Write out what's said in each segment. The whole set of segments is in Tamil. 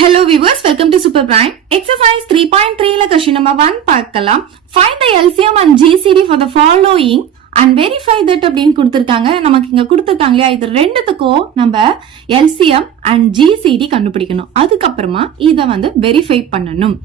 Hello viewers, welcome to Super Prime. Exercise 3.3 la question number 1 பார்க்கலாம். Find the LCM and GCD for the following and verify that அப்படின்னு கொடுத்திருக்காங்க. நமக்கு இங்க கொடுத்திருக்காங்க இது ரெண்டுத்துக்கும் நம்ம LCM and GCD கண்டுபிடிக்கணும். அதுக்கப்புறமா இத வந்து வெரிஃபை பண்ணணும்.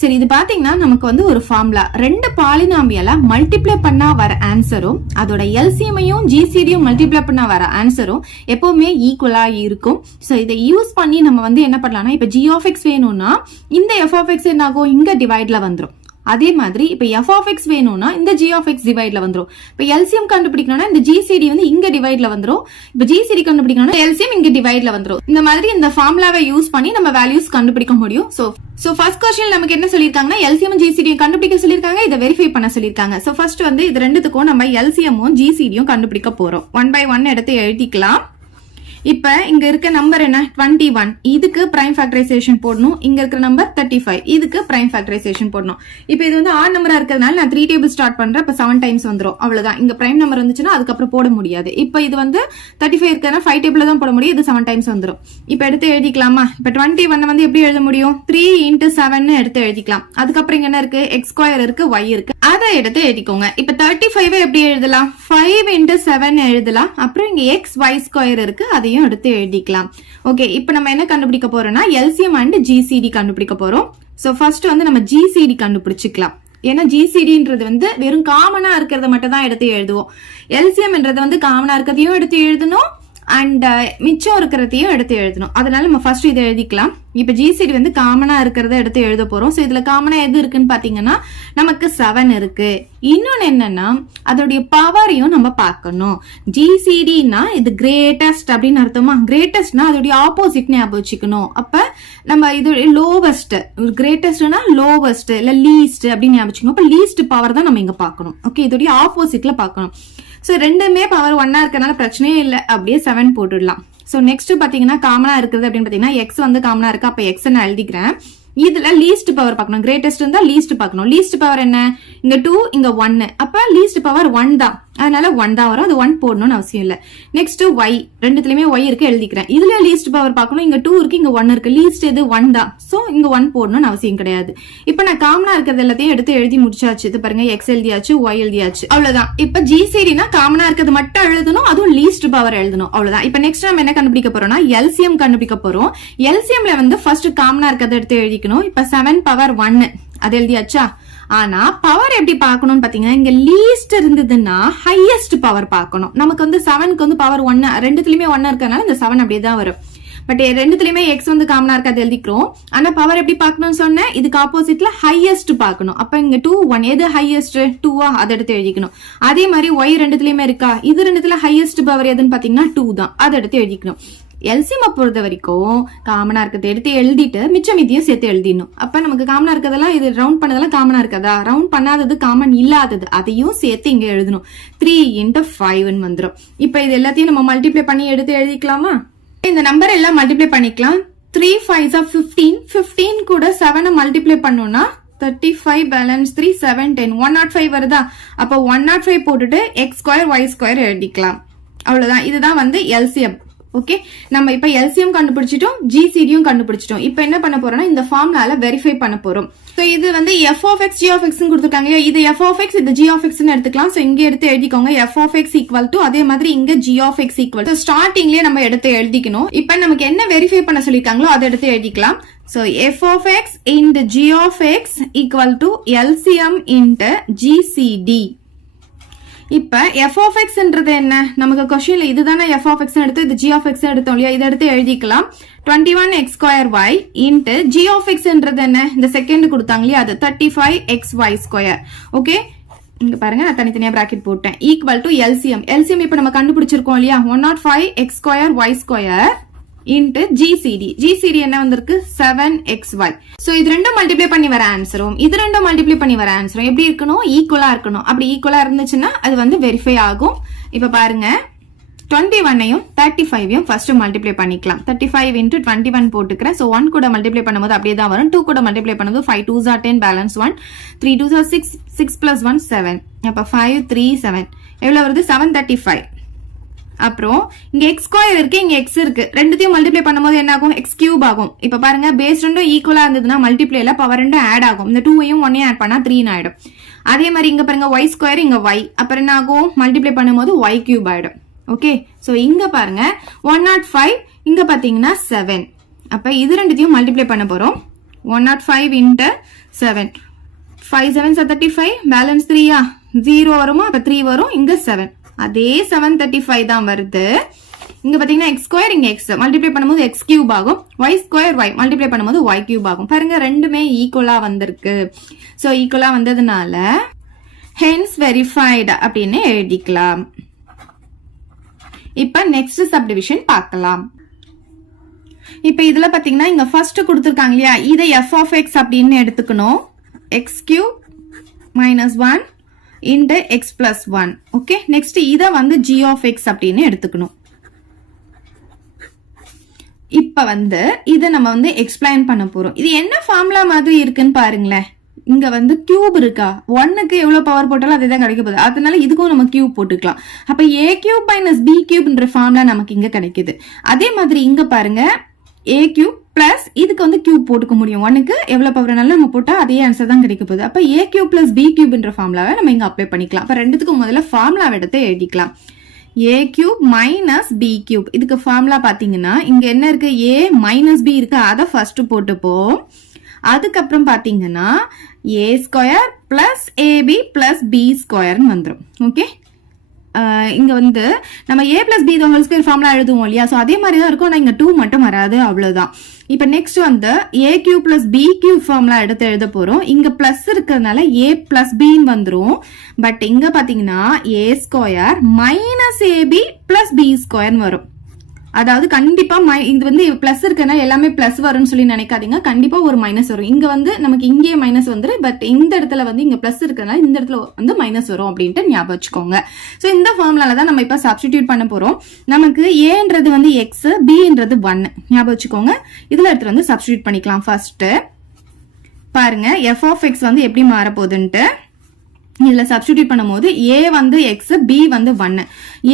சரி, இது பாத்தீங்கன்னா நமக்கு ஒரு ஃபார்முலா ரெண்டு பாலினாமியல மல்டிப்ளை பண்ணா வர ஆன்சரும் அதோட எல்சிஎமையும் ஜிசிடியும் மல்டிப்ளை பண்ணா வர ஆன்சரும் எப்பவுமே ஈக்குவலா இருக்கும். சோ இதை யூஸ் பண்ணி நம்ம என்ன பண்ணலாம்னா, இப்ப g of x வேணும்னா இந்த f of x என்ன ஆகும், இங்க டிவைட்ல வந்துரும். அதே மாதிரி இப்ப f of x வேணும்னா இந்த g of x டிவைட்ல வந்துரும். இப்ப LCM கண்டுபிடிக்கணும்னா இந்த GCD இங்க டிவைட்ல வந்துரும். இப்ப GCD கண்டுபிடிக்கணும்னா LCM இங்க டிவைட்ல வந்துரும். இந்த மாதிரி இந்த ஃபார்முலாவை யூஸ் பண்ணி நம்ம வேல்யூஸ் கண்டுபிடிக்க முடியும். சோ ஃபர்ஸ்ட் क्वेश्चन நமக்கு என்ன சொல்லிருக்காங்கன்னா, LCM GCD கண்டுபிடிக்க சொல்லிருக்காங்க, இத வெரிஃபை பண்ண சொல்லிருக்காங்க. சோ ஃபர்ஸ்ட் இது ரெண்டுத்துக்கும் நம்ம LCM GCD கண்டுபிடிக்க போறோம். 1 by 1 எடுத்து எழுதிக்கலாம். இப்ப இங்க இருக்க நம்பர் என்ன 21, இதுக்கு பிரைம் ஃபேக்டரைசேஷன் போடணும். இங்க இருக்க நம்பர் 35, இதுக்கு பிரைம் ஃபேக்டரைசேஷன் போடணும். இப்ப இது ஆட் நம்பரா இருக்கிறதுனால நான் 3 டேபிள் ஸ்டார்ட் பண்றேன். இப்ப 7 டைம்ஸ் வந்துரும். அவ்வளவுதான். இங்க பிரைம் நம்பர் வந்துச்சுன்னா அதுக்கப்புறம் போட முடியாது. இப்ப இது 35 இருக்கிறதுனா 5 டேபிள்ல தான் போட முடியும். இது 7 டைம்ஸ் வந்துரும். இப்ப எடுத்து எழுதிக்கலாமா? இப்ப 21 எப்படி எழுத முடியும்? 3 into 7 எடுத்து எழுதிக்கலாம். அதுக்கப்புறம் இங்க என்ன இருக்கு, x ஸ்கொயர் இருக்கு, y இருக்கு, அதை எடுத்து எழுதிக்கோங்க. இப்ப 35 எப்படி எழுதலாம்? 5 into 7 எழுதலாம். அப்புறம் இங்க x y ஸ்கொயர் இருக்கு, அதையும் எடுத்து எழுதிக்கலாம். ஓகே, இப்போ நம்ம என்ன கண்டுபிடிக்க போறோம்னா LCM and GCD கண்டுபிடிக்க போறோம். சோ ஃபர்ஸ்ட் நம்ம GCD கண்டுபிடிச்சுக்கலாம். ஏன்னா GCDன்றது வெறும் காமனா இருக்கிறத மட்டும் தான் எடுத்து எழுதுவோம். LCMன்றது காமனா இருக்கிறதையும் எடுத்து எழுதணும் அண்ட் மிச்சம் இருக்கிறதையும் எடுத்து எழுதணும். அதனால நம்ம ஃபர்ஸ்ட் இதை எழுதிக்கலாம். இப்ப GCD காமனா இருக்கிறத எடுத்து எழுத போறோம். சோ இதுல காமனா எது இருக்குன்னு பாத்தீங்கன்னா நமக்கு 7 இருக்கு. இன்னொன்னு என்னன்னா அதோடைய பவரையும் நம்ம பார்க்கணும். GCDனா இது கிரேட்டஸ்ட் அப்படின்னு அர்த்தமா? கிரேட்டஸ்ட்னா அதோடைய ஆப்போசிட் ஞாபகம் வச்சுக்கணும். அப்ப நம்ம இது லோவஸ்ட், கிரேட்டஸ்ட்னா லோவஸ்ட் இல்ல லீஸ்ட் அப்படின்னு ஞாபகம் வச்சுக்கணும். அப்ப லீஸ்ட் பவர் தான் நம்ம இங்க பார்க்கணும். ஓகே, இதோடைய ஆப்போசிட்ல பார்க்கணும். சோ ரெண்டுமே பவர் 1 இருக்கனால பிரச்சனையே இல்ல, அப்படியே 7 போட்டுடலாம். சோ நெக்ஸ்ட் பாத்தீங்கன்னா காமனா இருக்குது அப்படின்னு பாத்தீங்கன்னா x காமனா இருக்கு. அப்ப x நான் எழுதிக்கிறேன். இதுல லீஸ்ட் பவர் பார்க்கணும். கிரேட்டஸ்ட் இருந்தா லீஸ்ட் பார்க்கணும். லீஸ்ட் பவர் என்ன? இங்க 2 இங்க 1. அப்ப லீஸ்ட் பவர் 1 தான். அதனால 1 தான் வரும். அது 1 போடணும்னு அவசியம் இல்ல. நெக்ஸ்ட் y, ரெண்டுத்துலயுமே y இருக்கு, எழுதிக்கிறேன். இதுல லீஸ்ட் பவர் பார்க்கணும். இங்க 2 இருக்கு, இங்க 1 இருக்கு. லீஸ்ட் எது? 1 தான். சோ இங்க 1 போடணும்னு அவசியம் கிடையாது. இப்ப நான் காமனா இருக்கிறது எல்லாத்தையும் எடுத்து எழுதி முடிச்சாச்சு. இது பாருங்க, x எழுதியாச்சு, y எழுதியாச்சு, அவ்வளவுதான். இப்ப GCDனா காமனா இருக்கிறது மட்டும் எழுதணும், அதுவும் லீஸ்ட் பவர் எழுதணும், அவ்வளவுதான். இப்ப நெக்ஸ்ட் நம்ம என்ன கண்டுபிடிக்க போறோம்னா LCM கண்டுபிடிக்க போறோம். LCMல ஃபர்ஸ்ட் காமனா இருக்கிறத எடுத்து எழுதிக்கணும். இப்ப 7 பவர் 1 அது எழுதியாச்சா? ஆனா பவர் எப்படி பார்க்கணும்னு பாத்தீங்கன்னா, இங்க லீஸ்ட் இருந்ததுன்னா ஹையஸ்ட் பவர் பார்க்கணும். நமக்கு 7க்கு பவர் 1, ரெண்டுத்துலயுமே 1 இருக்கறனால இந்த 7 அப்படியே தான் வரும். பட் ரெண்டுத்துலயுமே x காமனா இருக்கு, அது எழுதிக்கிறோம். ஆனா பவர் எப்படி பார்க்கணும்னு சொன்னேன், இதுக்கு ஆப்போசிட்ல ஹையஸ்ட் பார்க்கணும். அப்ப இங்க 2 1 எது ஹையஸ்ட்? 2 அதை எடுத்து எழுதிக்கணும். அதே மாதிரி y ரெண்டுத்துலயுமே இருக்கா, இது ரெண்டுத்துல ஹையஸ்ட் பவர் எதுன்னு பாத்தீங்கன்னா 2 தான், அதை எடுத்து எழுதிக்கணும். LCM பொறுத்த வரைக்கும் காமனா இருக்கிறத எடுத்து எழுதிட்டு மிச்ச மீதியும் சேர்த்து எழுதிடணும். அப்ப நமக்கு காமனா இருக்கிறதெல்லாம், இது ரவுண்ட் பண்ணதெல்லாம் காமனா இருக்கதா, ரவுண்ட் பண்ணாதது காமன் இல்லாதது அதையும் சேர்த்து இங்க எழுதணும். 3 into 5 வந்துடும். இப்ப இது எல்லாத்தையும் நம்ம மல்டிப்ளை பண்ணி எடுத்து எழுதிக்கலாமா? இந்த நம்பர் எல்லாம் மல்டிப்ளை பண்ணிக்கலாம். 3 5s are 15. 15 கூட 7 மல்டிப்ளை பண்ணோம்னா 35 பேலன்ஸ் 3 7 10 105 வருதா? அப்ப 105 போட்டுட்டு x ஸ்கொயர் y ஸ்கொயர் எழுதிக்கலாம். அவ்வளவுதான். இதுதான் LCM. ஓகே, நம்ம இப்ப LCM கண்டுபிடிச்சிட்டோம், GCDயும் கண்டுபிடிச்சிட்டோம். இப்ப என்ன பண்ண போறோம்னா இந்த ஃபார்முலால வெரிஃபை பண்ண போறோம். சோ இது f of x g of x ன்னு கொடுத்திருக்காங்க. இது f of x, இது g of x ன்னு எடுத்துக்கலாம். சோ இங்க எடுத்து எழுதிக்கோங்க. f of x equal to, அதே மாதிரி இங்க g of x equal to. ஸ்டார்டிங்லயே நம்ம எடுத்து எழுதிக்கணும். இப்ப நமக்கு என்ன வெரிஃபை பண்ண சொல்லிருக்காங்களோ அதை எடுத்து எழுதிக்கலாம். So f of x into g of x equal to LCM into GCD. இப்ப f of x என்றது என்ன? நமக்கு क्वेश्चनல இதுதானே f of x எடுத்து இது g of x எடுத்தோம் இல்லையா? இத எடுத்து எழுதிக்கலாம். 21x square y into g of x என்றது என்ன? இந்த செகண்ட் கொடுத்தாங்க இல்லையா, அது 35xy square. ஓகே, இங்க பாருங்க, நான் தனித்தனியா பிராக்கெட் போட்டேன். Equal to LCM. LCM இப்ப நம்ம கண்டுபிடிச்சிருக்கோம் இல்லையா, 105x square y square into GCD. GCD என்ன வந்திருக்கு? 7xy. சோ இது ரெண்டும் மல்டிப்ளை பண்ணி வர ஆன்சரும் இது ரெண்டும் மல்டிப்ளை பண்ணி வர ஆன்சரும் எப்படி இருக்கணும்? ஈக்குவலா இருக்கணும். அப்படி ஈக்குவலா இருந்துச்சுன்னா அது வெரிஃபை ஆகும். இப்ப பாருங்க, 21ஐயும் 35ஐயும் ஃபர்ஸ்ட் மல்டிப்ளை பண்ணிக்கலாம். 35 into 21 போட்டுக்கிறேன். சோ 1 கூட மல்டிப்ளை பண்ணும்போது அப்படியே தான் வரும். 2 கூட மல்டிப்ளை பண்ணும்போது 5 2s are 10 balance 1, 3 2s are 6, 6 plus 1 7. அப்ப 5 3 7 எவ்வளவு வருது? 735. அப்புறம் இங்க எக்ஸ் ஸ்கொயர் இருக்கு, இங்க எக்ஸ் இருக்கு, ரெண்டுத்தையும் மல்டிப்ளை பண்ணும்போது என்ன ஆகும்? எக்ஸ் கியூப் ஆகும். இப்ப பாருங்க பேஸ் ரெண்டும் ஈக்குவலா இருந்ததுன்னா மல்டிப்ளைல பவர் ரெண்டும் ஆட் ஆகும். இந்த 2ஐயும் 1ஐயும் ஆட் பண்ணா 3 ஆயிடும். அதே மாதிரி இங்க பாருங்க ஒய் ஸ்கொயர், இங்க ஒய், அப்புறம் என்ன ஆகும்? மல்டிப்ளை பண்ணும்போது ஒய் கியூப் ஆயிடும். ஓகே, சோ இங்க பாருங்க 105, இங்க பாத்தீங்கன்னா 7. அப்ப இது ரெண்டுத்தையும் மல்டிப்ளை பண்ண போறோம். 105 into 7, 5 7 35, பேலன்ஸ் 3 0 வருமா? அப்ப 3 வரும், இங்க 7, அதே 735 தான் வருது. இங்க பாத்தீங்கன்னா எக்ஸ் ஸ்கொயர், இங்க எக்ஸ் மல்டிப்ளை பண்ணும்போது எக்ஸ் கியூப் ஆகும். ஒய் ஸ்கொயர் ஒய் மல்டிப்ளை பண்ணும்போது ஒய் கியூப் ஆகும். பாருங்க ரெண்டுமே ஈக்குவலா வந்திருக்கு. சோ ஈக்குவலா வந்ததுனால ஹென்ஸ் வெரிஃபைடு அப்படின்னு எழுதிக்கலாம். இப்ப நெக்ஸ்ட் சப்டிவிஷன் பார்க்கலாம். இப்ப இதுல பாத்தீங்கன்னா இங்க ஃபர்ஸ்ட் கொடுத்திருக்காங்க இல்லையா, இதை f of x அப்படின்னு எடுத்துக்கணும். x cube minus 1 into x plus 1. Okay, next இத வந்து g of x அப்படின்னு எடுத்துக்கணும். இப்ப வந்து இத நம்ம வந்து எக்ஸ்பிளைன் பண்ண போறோம். இது என்ன ஃபார்முலா மாதிரி இருக்குன்னு பாருங்களேன். இங்க வந்து கியூப் இருக்கா, 1க்கு எவ்வளவு பவர் போட்டாலும் அதுதான் கிடைக்க போகுது. அதனால இதுக்கும் நம்ம கியூப் போட்டுக்கலாம். அப்ப a cube minus b cubeன்ற ஃபார்முலா நமக்கு இங்க கிடைக்குது. அதே மாதிரி இங்க பாருங்க a cube பிளஸ் இதுக்கு வந்து கியூப் போட்டுக்க முடியும். 1க்கு எவ்வளவு பவர்னாலும் நம்ம போட்டா அதே ஆன்சர் தான் கிடைக்க போகுது. அப்ப a cube plus b cubeன்ற ஃபார்முலாவை நம்ம இங்க அப்ளை பண்ணிக்கலாம். அப்ப ரெண்டுத்துக்கும் முதல்ல ஃபார்முலா எடுத்து எழுதிக்கலாம். a cube minus b cube, இதுக்கு ஃபார்முலா பாத்தீங்கன்னா இங்க என்ன இருக்கு, a minus b இருக்கு, அதை ஃபர்ஸ்ட் போட்டுப்போம். அதுக்கப்புறம் பாத்தீங்கன்னா a square plus ab plus b ஸ்கொயர்னு வந்துடும். ஓகே, இங்க வந்து நம்ம a பிளஸ் b ஹோல் ஸ்கொயர் ஃபார்முலா எழுதுவோம் இல்லையா, சோ அதே மாதிரி தான் இருக்கும். இங்க 2 மட்டும் வராது, அவ்வளவுதான். இப்ப நெக்ஸ்ட் வந்து a cube plus b cube formula எடுத்து எழுத போறோம். இங்க பிளஸ் இருக்கிறதுனால a பிளஸ் b வந்துரும். பட் இங்க பாத்தீங்கன்னா a square minus ab plus b square வரும். அதாவது கண்டிப்பா இது வந்து பிளஸ் இருக்குன்னா எல்லாமே பிளஸ் வரும்னு சொல்லி நினைக்காதீங்க. கண்டிப்பா ஒரு மைனஸ் வரும். இங்க வந்து நமக்கு இங்கே மைனஸ் வந்துரு, பட் இந்த இடத்துல வந்து இங்க பிளஸ் இருக்கிறதுனால இந்த இடத்துல வந்து மைனஸ் வரும் அப்படின்ட்டு ஞாபகம் வச்சுக்கோங்க. சோ இந்த ஃபார்முலால தான் நம்ம இப்ப சப்ஸ்டிடியூட் பண்ண போறோம். நமக்கு ஏன்றது வந்து எக்ஸ், பின்றது 1 ஞாபகம் வச்சுக்கோங்க. இதுல எடுத்து வந்து சப்ஸ்டிடியூட் பண்ணிக்கலாம். ஃபர்ஸ்ட் பாருங்க f of x வந்து எப்படி மாற போகுதுன்ட்டு இதுல சப்ஸ்டிடியூட் பண்ணும்போது a வந்து x, b வந்து 1,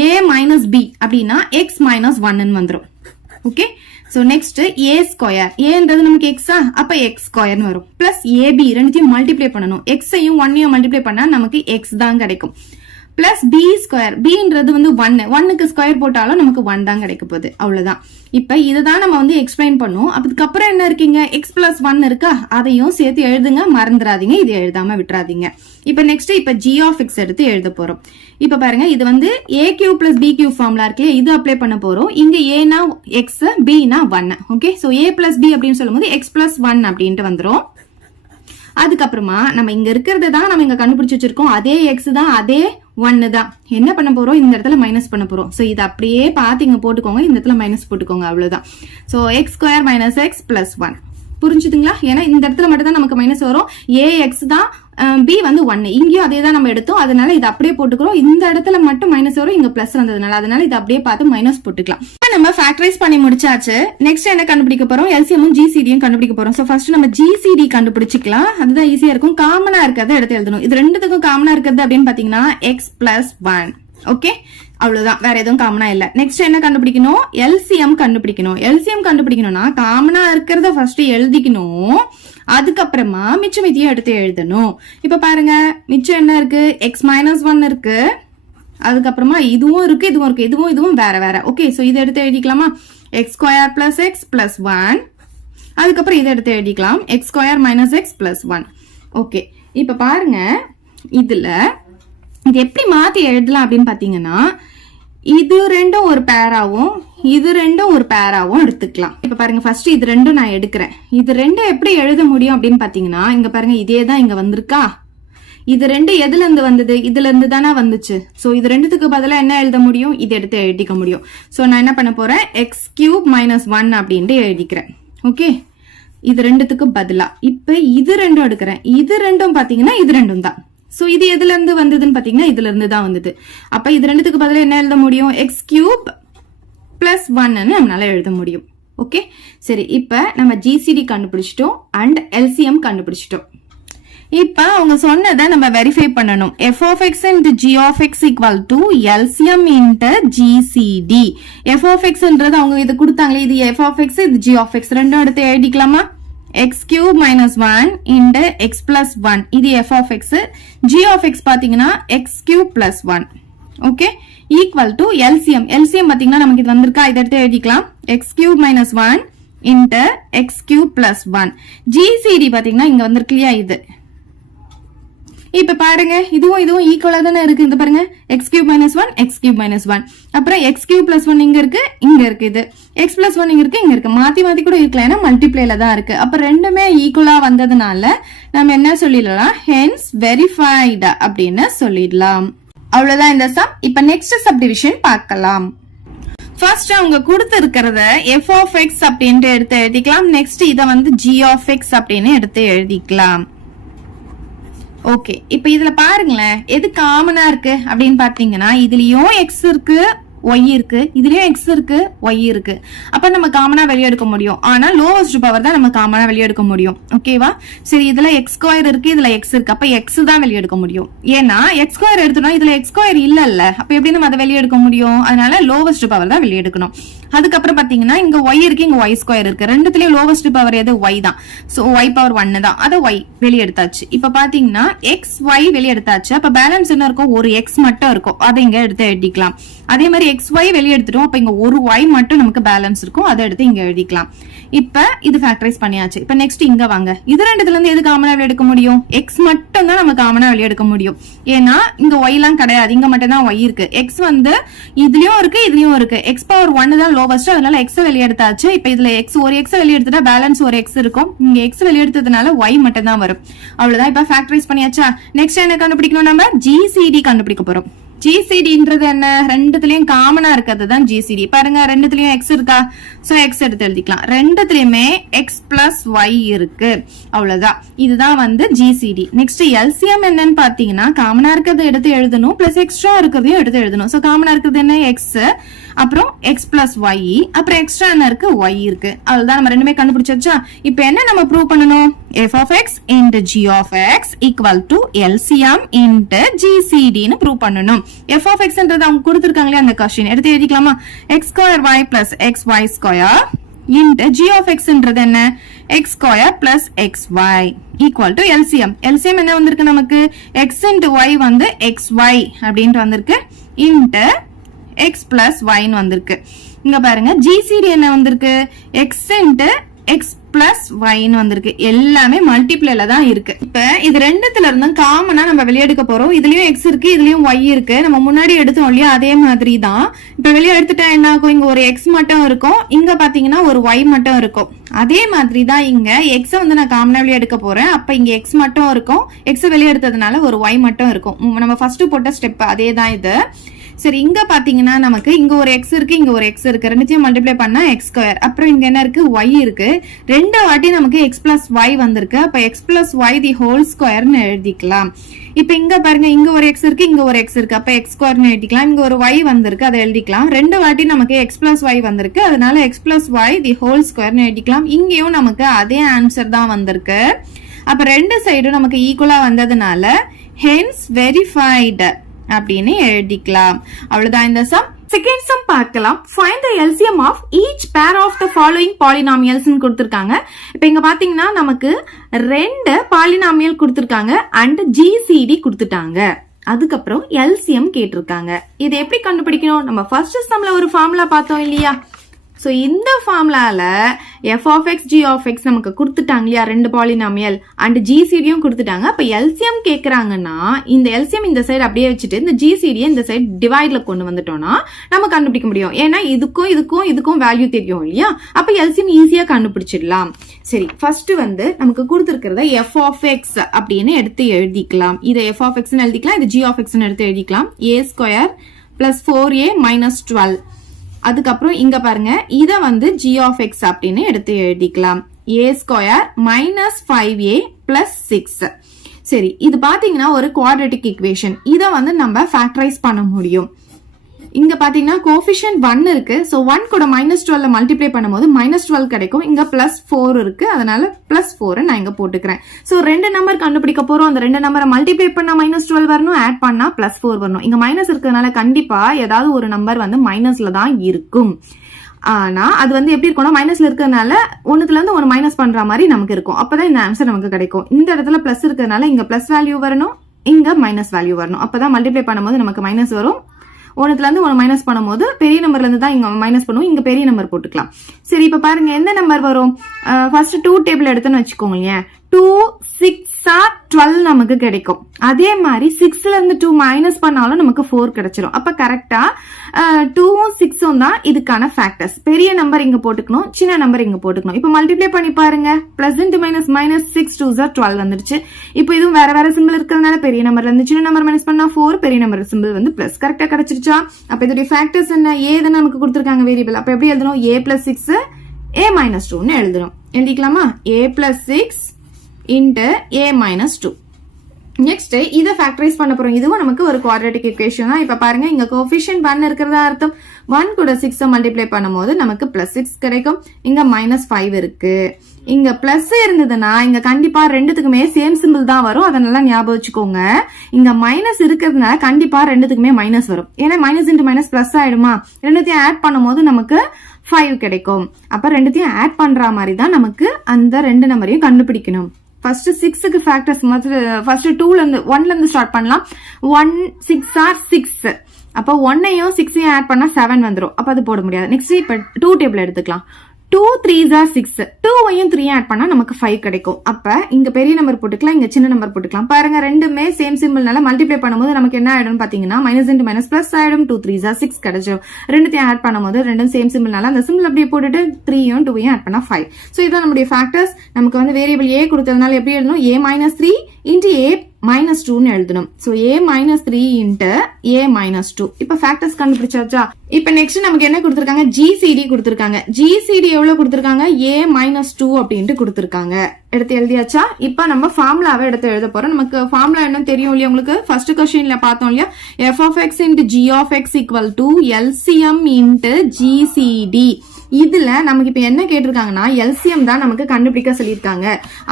a மைனஸ் b அப்படின்னா x மைனஸ் 1 வந்துரும். Okay, so next a square, ஏன்றது நமக்கு x, அப்ப x ஸ்கொயர்னு வரும். பிளஸ் ab ரெண்டுத்தையும் மல்டிப்ளை பண்ணணும். x-ஐயும் 1-ஐயும் மல்டிப்ளை பண்ணா நமக்கு x தான் கிடைக்கும். பிளஸ் b ஸ்கொயர், bன்றது வந்து 1க்கு ஸ்கொயர் போட்டாலும் நமக்கு 1 தான் கிடைக்க போகுது, அவ்வளவுதான். இப்ப இதுதான் நம்ம வந்து எக்ஸ்பிளைன் பண்ணும். அதுக்கப்புறம் என்ன இருக்கீங்க, x பிளஸ் 1 இருக்கா, அதையும் சேர்த்து எழுதுங்க, மறந்துடாதீங்க, இது எழுதாம விட்டுறாதீங்க. இப்ப நெக்ஸ்ட் இப்ப g of x எடுத்து எழுத போறோம். இப்ப பாருங்க இது வந்து a cube plus b cube formula இருக்கு, இது அப்ளை பண்ண போறோம். இங்க a னா x, b னா 1. ஓகே, சோ a பிளஸ் b அப்படின்னு சொல்லும்போது x பிளஸ் 1 அப்படின்ட்டு வந்துரும். அதுக்கப்புறமா நம்ம இங்க இருக்கிறது தான் நம்ம இங்க கண்டுபிடிச்சு வச்சிருக்கோம். அதே x தான், அதே 1 தான். என்ன பண்ண போறோம், இந்த இடத்துல மைனஸ் பண்ண போறோம். சோ இது அப்படியே பார்த்து இங்க போட்டுக்கோங்க, இந்த இடத்துல மைனஸ் போட்டுக்கோங்க, அவ்வளவுதான். So X square minus X plus 1 புரிஞ்சுதுங்களா? ஏன்னா இந்த இடத்துல மட்டும் தான் நமக்கு மைனஸ் வரும். ax தான், b வந்து 1, இங்கேயும் அதே தான் நம்ம எடுத்தோம். அதனால இது அப்படியே போட்டுக்கிறோம். இந்த இடத்துல மட்டும் மைனஸ் வரும், இங்க பிளஸ் வந்ததுனால, அதனால இது அப்படியே பார்த்து மைனஸ் போட்டுக்கலாம். நம்ம ஃபேக்டரைஸ் பண்ணி முடிச்சாச்சு. நெக்ஸ்ட் என்ன கண்டுபிடிக்க போறோம், எல்சிஎம்மும் ஜிசிடியும் கண்டுபிடிக்க போறோம். சோ ஃபர்ஸ்ட் நம்ம ஜிசிடி கண்டுபிடிச்சிக்கலாம், அதுதான் ஈஸியா இருக்கும். காமனா இருக்கிறத எடுத்து எழுதணும். இது ரெண்டுத்துக்கும் காமனா இருக்கிறது அப்படின்னு பாத்தீங்கன்னா எக்ஸ் பிளஸ் 1. ஓகே, அவ்வளவுதான், வேற எதுவும் காமனா இல்ல. நெக்ஸ்ட் என்ன கண்டுபிடிக்கணும், எல்சிஎம் கண்டுபிடிக்கணும். எல்சிஎம் கண்டுபிடிக்கணும்னா காமனா இருக்கிறத ஃபர்ஸ்ட் எழுதிக்கணும், அதுக்கப்புறமா மிச்சம் மீதியும் எடுத்து எழுதணும். இப்ப பாருங்க மிச்சம் என்ன இருக்கு, எக்ஸ் மைனஸ் 1 இருக்கு, அதுக்கப்புறமா இதுவும் இருக்கு, இதுவும் இருக்கு, இதுவும் வேற வேற. ஓகே, சோ இதை எடுத்து எழுதிக்கலாமா, X square plus X plus 1, அதுக்கப்புறம் இதை எடுத்து எழுதிக்கலாம், X square minus X plus 1. Okay, இப்ப பாருங்க இதுல இது எப்படி மாத்தி எழுதலாம் அப்படின்னு பாத்தீங்கன்னா, இது ரெண்டும் ஒரு பேராவும் இது ரெண்டும் ஒரு பேராவும் எடுத்துக்கலாம். இப்ப பாருங்க ஃபர்ஸ்ட் இது ரெண்டும் நான் எடுக்கிறேன். இது ரெண்டும் எப்படி எழுத முடியும் அப்படின்னு பாத்தீங்கன்னா, இங்க பாருங்க இதே தான் இங்க வந்திருக்கா, இது ரெண்டு எதுல இருந்து வந்தது, இதுல இருந்து தானே வந்துச்சு. சோ இது ரெண்டுத்துக்கு பதிலா என்ன எழுத முடியும், இது எடுத்து எழுதிக்க முடியும். சோ நான் என்ன பண்ண போறேன், எக்ஸ் கியூப் மைனஸ் 1 அப்படின்ட்டு எழுதிக்கிறேன். ஓகே, இது ரெண்டுத்துக்கு பதிலா இப்ப இது ரெண்டும் எடுக்கிறேன். இது ரெண்டும் பாத்தீங்கன்னா இது ரெண்டும் தான். சோ இது எதுல இருந்து வந்ததுன்னு பாத்தீங்கன்னா இதுல இருந்து தான் வந்தது. அப்ப இது ரெண்டுத்துக்கு பதிலா என்ன எழுத முடியும், எக்ஸ் கியூப் பிளஸ் 1 நம்மளால எழுத முடியும். ஓகே, சரி, இப்ப நம்ம ஜிசிடி கண்டுபிடிச்சிட்டோம் அண்ட் எல்சிஎம் கண்டுபிடிச்சிட்டோம். இப்ப அவங்க சொன்னதை நம்ம வெரிஃபை பண்ணணும். f of x into g of x equal to LCM into GCD. f of x ன்றது அவங்க இது கொடுத்தாங்களே, இது f of x, இது g of x, ரெண்டும் எடுத்து எழுதிக்கலாமா? x cube minus 1 into x plus 1, இது f of x. g of x பாத்தீங்கன்னா x cube plus 1. Okay, equal to LCM. LCM பாத்தீங்கன்னா நமக்கு இது வந்திருக்கா, இதை எடுத்து எழுதிக்கலாம். x cube minus 1 into x cube plus 1. GCD பாத்தீங்கன்னா இங்க வந்திருக்கு இல்லையா, இது. இப்ப பாருங்க, இதுவும் ஈக்குவலா தானே இருக்கு. இந்த பாருங்க, x cube minus 1 x cube minus 1, அப்புறம் x cube plus 1 இங்க இருக்கு, இங்க இருக்கு. இது x plus 1 இங்க இருக்கு, இங்க இருக்கு. மாத்தி மாத்தி கூட இருக்கலாம், ஏன்னா மல்டிப்ளைல தான் இருக்கு. அப்ப ரெண்டுமே ஈக்குவலா வந்ததுனால நம்ம என்ன சொல்லிடலாம், hence verified அப்படின்னு சொல்லிடலாம். அவ்வளவுதான் இந்த சம். இப்ப நெக்ஸ்ட் சப்டிவிஷன் பார்க்கலாம். ஃபர்ஸ்ட் அவங்க கொடுத்திருக்கிறத f of x அப்படின்ட்டு எடுத்து எழுதிக்கலாம். நெக்ஸ்ட் இத வந்து g of x அப்படின்னு எடுத்து எழுதிக்கலாம். ஓகே, இப்ப இதுல பாருங்களேன், எது காமனா இருக்கு அப்படின்னு பாத்தீங்கன்னா, இதுலயும் x இருக்கு, y இருக்கு, இதுலயும் x இருக்கு, y இருக்கு. அப்ப நம்ம காமனா வெளியே எடுக்க முடியும். ஆனா லோவஸ்ட் பவர் தான் நம்ம காமனா வெளியே எடுக்க முடியும். ஓகேவா? சரி, இதுல x ஸ்கொயர் இருக்கு, இதுல x இருக்கு. அப்ப x தான் வெளியே எடுக்க முடியும். ஏன்னா x ஸ்கொயர் எடுத்தோம், இதுல x ஸ்கொயர் இல்லல்ல. அப்ப எப்படி நம்ம அதை வெளியே எடுக்க முடியும்? அதனால லோவஸ்ட் பவர் தான் வெளியே எடுக்கணும். அதுக்கப்புறம் பாத்தீங்கன்னா இங்க y இருக்கு, இங்க y ஸ்கொயர் இருக்கு. ரெண்டுத்துலயும் லோவஸ்ட் பவர் எது? y தான். சோ y பவர் 1 தான். அத y வெளியே எடுத்தாச்சு. இப்ப பாத்தீங்கன்னா x y வெளியே எடுத்தாச்சு. அப்ப பேலன்ஸ் என்ன இருக்கும்? ஒரு x மட்டும் இருக்கும். அதை இங்க எடுத்து எழுதிக்கலாம். அதே மாதிரி x y வெளியே எடுத்துட்டோம். அப்ப இங்க ஒரு y மட்டும் நமக்கு பேலன்ஸ் இருக்கும். அதை எடுத்து இங்க எழுதிக்கலாம். இப்ப இது ஃபேக்டரைஸ் பண்ணியாச்சு. இப்ப நெக்ஸ்ட் இங்க வாங்க. இது ரெண்டுத்துல இருந்து எது காமனா வெளியே எடுக்க முடியும்? x மட்டும் தான் நம்ம காமனா வெளியே எடுக்க முடியும். ஏன்னா இங்க y எல்லாம் கிடையாது, இங்க மட்டும் தான் y இருக்கு. x வந்து இதுலயும் இருக்கு, இதுலயும் இருக்கு. x பவர் 1 தான் லோவஸ்ட், அதனால x வெளியே எடுத்தாச்சு. இப்ப இதுல x ஒரு x வெளியே எடுத்துட்டா பேலன்ஸ் ஒரு x இருக்கும். இங்க x வெளியே எடுத்ததுனால y மட்டும் தான் வரும். அவ்வளவுதான். இப்ப ஃபேக்டரைஸ் பண்ணியாச்சா? நெக்ஸ்ட் என்ன கண்டுபிடிக்கணும்? நம்ம GCD கண்டுபிடிக்க போறோம். GCDன்றது என்ன? ரெண்டுத்துலயும் காமனா இருக்கிறது தான் GCD. பாருங்க, ரெண்டுத்துலயும் x இருக்கா? சோ x எடுத்து எழுதிக்கலாம். ரெண்டுத்துலயுமே x plus y இருக்கு. அவ்வளவுதான். இதுதான் வந்து GCD. நெக்ஸ்ட் LCM என்னன்னு பாத்தீங்கன்னா, காமனா இருக்கிறத எடுத்து எழுதணும், பிளஸ் எக்ஸ்ட்ரா இருக்கிறதையும் எடுத்து எழுதணும். சோ காமனா இருக்கிறது என்ன? x, அப்புறம் x plus y, அப்புறம் எக்ஸ்ட்ரா என்ன இருக்கு? y இருக்கு. அவ்வளவுதான். நம்ம ரெண்டுமே கண்டுபிடிச்சாச்சா? இப்போ என்ன நம்ம ப்ரூவ் பண்ணணும்? f of x into g of x equal to LCM into GCD ன்னு ப்ரூவ் பண்ணணும். f of x ன்றது அவங்க கொடுத்திருக்காங்களே அந்த क्वेश्चन எடுத்து எழுதிக்கலாமா? x square y plus xy square into g of x ன்றது என்ன? x square plus xy equal to LCM. LCM என்ன வந்திருக்கு நமக்கு? x into y வந்து xy அப்படின்ட்டு வந்திருக்கு, into x plus y ன்னு வந்திருக்கு. இங்க பாருங்க, GCD என்ன வந்திருக்கு? x into x plus y ன்னு வந்திருக்கு. எல்லாமே மல்டிப்ளைல தான் இருக்கு. இப்ப இது ரெண்டுத்துல இருந்தும் காமனா நம்ம வெளியே எடுக்க போறோம். இதுலயும் x இருக்கு, இதுலயும் y இருக்கு. நம்ம முன்னாடி எடுத்தோம் இல்லையா, அதே மாதிரி தான். இப்ப வெளியே எடுத்துட்டா என்ன ஆகும்? இங்க ஒரு x மட்டும் இருக்கும், இங்க பாத்தீங்கன்னா ஒரு y மட்டும் இருக்கும். அதே மாதிரி தான் இங்க x வந்து நான் காமனா வெளியே எடுக்க போறேன். அப்ப இங்க x மட்டும் இருக்கும், x வெளியே எடுத்ததுனால ஒரு y மட்டும் இருக்கும். நம்ம ஃபர்ஸ்ட் போட்ட ஸ்டெப் அதே தான் இது. சரி, இங்க பாத்தீங்கன்னா நமக்கு இங்க ஒரு x இருக்கு, இங்க ஒரு x இருக்கு. ரெண்டுத்தையும் மல்டிப்ளை பண்ணா x ஸ்கொயர். அப்புறம் இங்க என்ன இருக்கு? y இருக்கு. ரெண்டு வாட்டி நமக்கு x plus y வந்திருக்கு. அப்ப x plus y the whole ஸ்கொயர்னு எழுதிக்கலாம். இப்ப இங்க பாருங்க, இங்க ஒரு x இருக்கு, இங்க ஒரு x இருக்கு. அப்ப x ஸ்கொயர்னு எழுதிக்கலாம். இங்க ஒரு y வந்திருக்கு, அதை எழுதிக்கலாம். ரெண்டு வாட்டி நமக்கு x plus y வந்திருக்கு, அதனால x plus y the whole ஸ்கொயர்னு எழுதிக்கலாம். இங்கேயும் நமக்கு அதே ஆன்சர் தான் வந்திருக்கு. அப்ப ரெண்டு சைடும் நமக்கு ஈக்குவலா வந்ததுனால hence verified அப்படின்னு எழுதிக்கலாம். அவ்வளவுதான் இந்த சம். செகண்ட் சம் பார்க்கலாம். Find the LCM of each pair of the following polynomials ன்னு கொடுத்திருக்காங்க. இப்போ இங்க பாத்தீங்கன்னா நமக்கு ரெண்டு பாலினாமியல் கொடுத்திருக்காங்க and GCD கொடுத்துட்டாங்க. அதுக்கப்புறம் LCM கேட்டிருக்காங்க. இது எப்படி கண்டுபிடிக்கணும்? நம்ம ஃபர்ஸ்ட் சம்ல ஒரு ஃபார்முலா பார்த்தோம் இல்லையா? சோ இந்த ஃபார்முலால f of x g of x நமக்கு கொடுத்துட்டாங்க இல்லையா, ரெண்டு பாலினாமியல் அண்ட் GCDயும் கொடுத்துட்டாங்க. அப்ப LCM கேக்குறாங்கன்னா இந்த LCM இந்த சைடு அப்படியே வச்சுட்டு இந்த GCD இந்த சைடு டிவைட்ல கொண்டு வந்துட்டோம்னா நம்ம கண்டுபிடிக்க முடியும். ஏன்னா இதுக்கும் இதுக்கும் இதுக்கும் வேல்யூ தெரியும் இல்லையா, அப்ப LCM ஈஸியா கண்டுபிடிச்சிடலாம். சரி, ஃபர்ஸ்ட் வந்து நமக்கு கொடுத்திருக்கிறத f of x அப்படின்னு எடுத்து எழுதிக்கலாம். இதை f of x ன்னு எழுதிக்கலாம், இது g of x ன்னு எடுத்து எழுதிக்கலாம். a square plus 4a minus 12. அதுக்கப்புறம் இங்க பாருங்க, இத வந்து g of x அப்படின்னு எடுத்து எழுதிக்கலாம். a square minus 5a plus 6. சரி, இது பாத்தீங்கன்னா ஒரு குவாட்ரேட்டிக் ஈக்குவேஷன். இத வந்து நம்ம ஃபேக்டரைஸ் பண்ண முடியும். இங்க பாத்தீங்கன்னா கோஎஃபிஷியன்ட் 1 இருக்கு. சோ 1 கூட -12 மல்டிப்ளை பண்ணும்போது -12 கிடைக்கும். இங்க +4 இருக்கு, அதனால +4 நான் இங்க போட்டுக்கிறேன். சோ ரெண்டு நம்பர் கண்டுபிடிக்க போறோம். அந்த ரெண்டு நம்பரை மல்டிப்ளை பண்ணா -12 வரணும், ஆட் பண்ணா +4 வரணும். இங்க மைனஸ் இருக்கிறதுனால கண்டிப்பா ஏதாவது ஒரு நம்பர் வந்து மைனஸ்ல தான் இருக்கும். ஆனா அது வந்து எப்படி இருக்கும்னா மைனஸ்ல இருக்கிறதுனால ஒண்ணுத்துல இருந்து ஒரு மைனஸ் பண்ற மாதிரி நமக்கு இருக்கும். அப்பதான் இந்த ஆன்சர் நமக்கு கிடைக்கும். இந்த இடத்துல பிளஸ் இருக்கிறதுனால இங்க பிளஸ் வேல்யூ வரணும், இங்க மைனஸ் வேல்யூ வரணும். அப்பதான் மல்டிப்ளை பண்ணும்போது நமக்கு மைனஸ் வரும். ஒன்னுத்துல இருந்து ஒன்னு மைனஸ் பண்ணும்போது பெரிய நம்பர்ல இருந்து தான் இங்க மைனஸ் பண்ணுவோம். இங்க பெரிய நம்பர் போட்டுக்கலாம். சரி, இப்ப பாருங்க எந்த நம்பர் வரும். ஃபர்ஸ்ட் 2 டேபிள் எடுத்துன்னு வச்சுக்கோங்க. 2 6 12 நமக்கு கிடைக்கும். அதே மாதிரி 6ல இருந்து 2 மைனஸ் பண்ணாலும் நமக்கு 4 கிடைச்சிரும். அப்ப கரெக்டா 2ம் 6ம் தான் இதுக்கான ஃபேக்டர்ஸ். பெரிய நம்பர் இங்க போட்டுக்கணும், சின்ன நம்பர் இங்க போட்டுக்கணும். இப்ப மல்டிப்ளை பண்ணி பாருங்க. பிளஸ் இன்டு மைனஸ் மைனஸ் 6 2 12 வந்துருச்சு. இப்போ இதுவும் வேற வேற சிம்பிள் இருக்கிறதுனால பெரிய நம்பர்ல இருந்து சின்ன நம்பர் மைனஸ் பண்ணா 4, பெரிய நம்பர் சிம்பிள் வந்து பிளஸ். கரெக்டா கிடைச்சிருச்சா? அப்ப இதோட ஃபேக்டர்ஸ் என்ன? ஏ தான் நமக்கு கொடுத்திருக்காங்க வேரியபிள். அப்ப எப்படி எழுதணும்? a plus 6 a minus 2 ன்னு எழுதணும். எழுதிக்கலாமா? a plus 6 into a minus 2. Next இதை ஃபேக்டரைஸ் பண்ண போறோம். இதுவும் நமக்கு ஒரு குவாட்ராட்டிக் ஈக்குவேஷன் தான். இப்ப பாருங்க இங்க கோஎஃபிஷியன்ட் 1 இருக்கிறதா அர்த்தம். 1 கூட 6 மல்டிப்ளை பண்ணும்போது நமக்கு +6 கிடைக்கும். இங்க -5 இருக்கு. இங்க பிளஸ் இருந்ததுன்னா இங்க கண்டிப்பா ரெண்டுத்துக்குமே சேம் சிம்பிள் தான் வரும். அதனால ஞாபகம் வச்சுக்கோங்க. இங்க மைனஸ் இருக்கிறதுனால கண்டிப்பா ரெண்டுத்துக்குமே மைனஸ் வரும். ஏன்னா மைனஸ் இன்டு மைனஸ் பிளஸ் ஆயிடுமா? ரெண்டுத்தையும் ஆட் பண்ணும்போது நமக்கு 5 கிடைக்கும். அப்ப ரெண்டுத்தையும் ஆட் பண்ற மாதிரி தான் நமக்கு அந்த ரெண்டு நம்பரையும் கண்டுபிடிக்கணும். ஃபர்ஸ்ட் 6க்கு ஃபேக்டர்ஸ் ஃபர்ஸ்ட் 2ல இருந்து 1ல இருந்து ஸ்டார்ட் பண்ணலாம். 1 6 ஆர் 6. அப்ப 1ஐயும் 6ஐயும் ஆட் பண்ணா 7 வந்துரும். அப்ப அது போட முடியாது. நெக்ஸ்ட் இப்ப 2 டேபிள் எடுத்துக்கலாம். 2 3s are 6. 2ஐயும் 3 ஆட் பண்ணா நமக்கு 5 கிடைக்கும். அப்ப இங்க பெரிய நம்பர் போட்டுக்கலாம், இங்க சின்ன நம்பர் போட்டுக்கலாம். பாருங்க ரெண்டுமே சேம் சிம்பிள்னால மல்டிப்ளை பண்ணும்போது நமக்கு என்ன ஆயிடும் பாத்தீங்கன்னா மைனஸ் இன்டு மைனஸ் பிளஸ் ஆயிடும். 2 3s are 6 கிடைச்சிடும். ரெண்டுத்தையும் ஆட் பண்ணும்போது ரெண்டும் சேம் சிம்பிள்னால அந்த சிம்பிள் அப்படியே போட்டுட்டு 3யும் 2ஐயும் ஆட் பண்ணா 5. சோ இதான் நம்மளுடைய ஃபேக்டர்ஸ். நமக்கு வந்து வேரியபிள் a கொடுத்ததுனால எப்படி எழுதணும்? a minus 3 into a minus 2 ன்னு எழுதணும். So a minus 3 into a minus 2. இப்ப ஃபேக்டர்ஸ் கண்டுபிடிச்சாச்சா? இப்ப நெக்ஸ்ட் நமக்கு என்ன கொடுத்திருக்காங்க? GCD கொடுத்திருக்காங்க. GCD எவ்வளவு கொடுத்திருக்காங்க? a minus 2 அப்படின்ட்டு கொடுத்திருக்காங்க. எடுத்து எழுதியாச்சா? இப்ப நம்ம ஃபார்முலாவை எடுத்து எழுத போறோம். நமக்கு ஃபார்முலா என்ன தெரியும் இல்லையா உங்களுக்கு? ஃபர்ஸ்ட் क्वेश्चनல பார்த்தோம் இல்லையா? f of x into g of x equal to LCM into GCD. இதுல நமக்கு இப்ப என்ன கேட்டிருக்காங்கன்னா LCM தான் நமக்கு கண்டுபிடிக்க சொல்லியிருக்காங்க.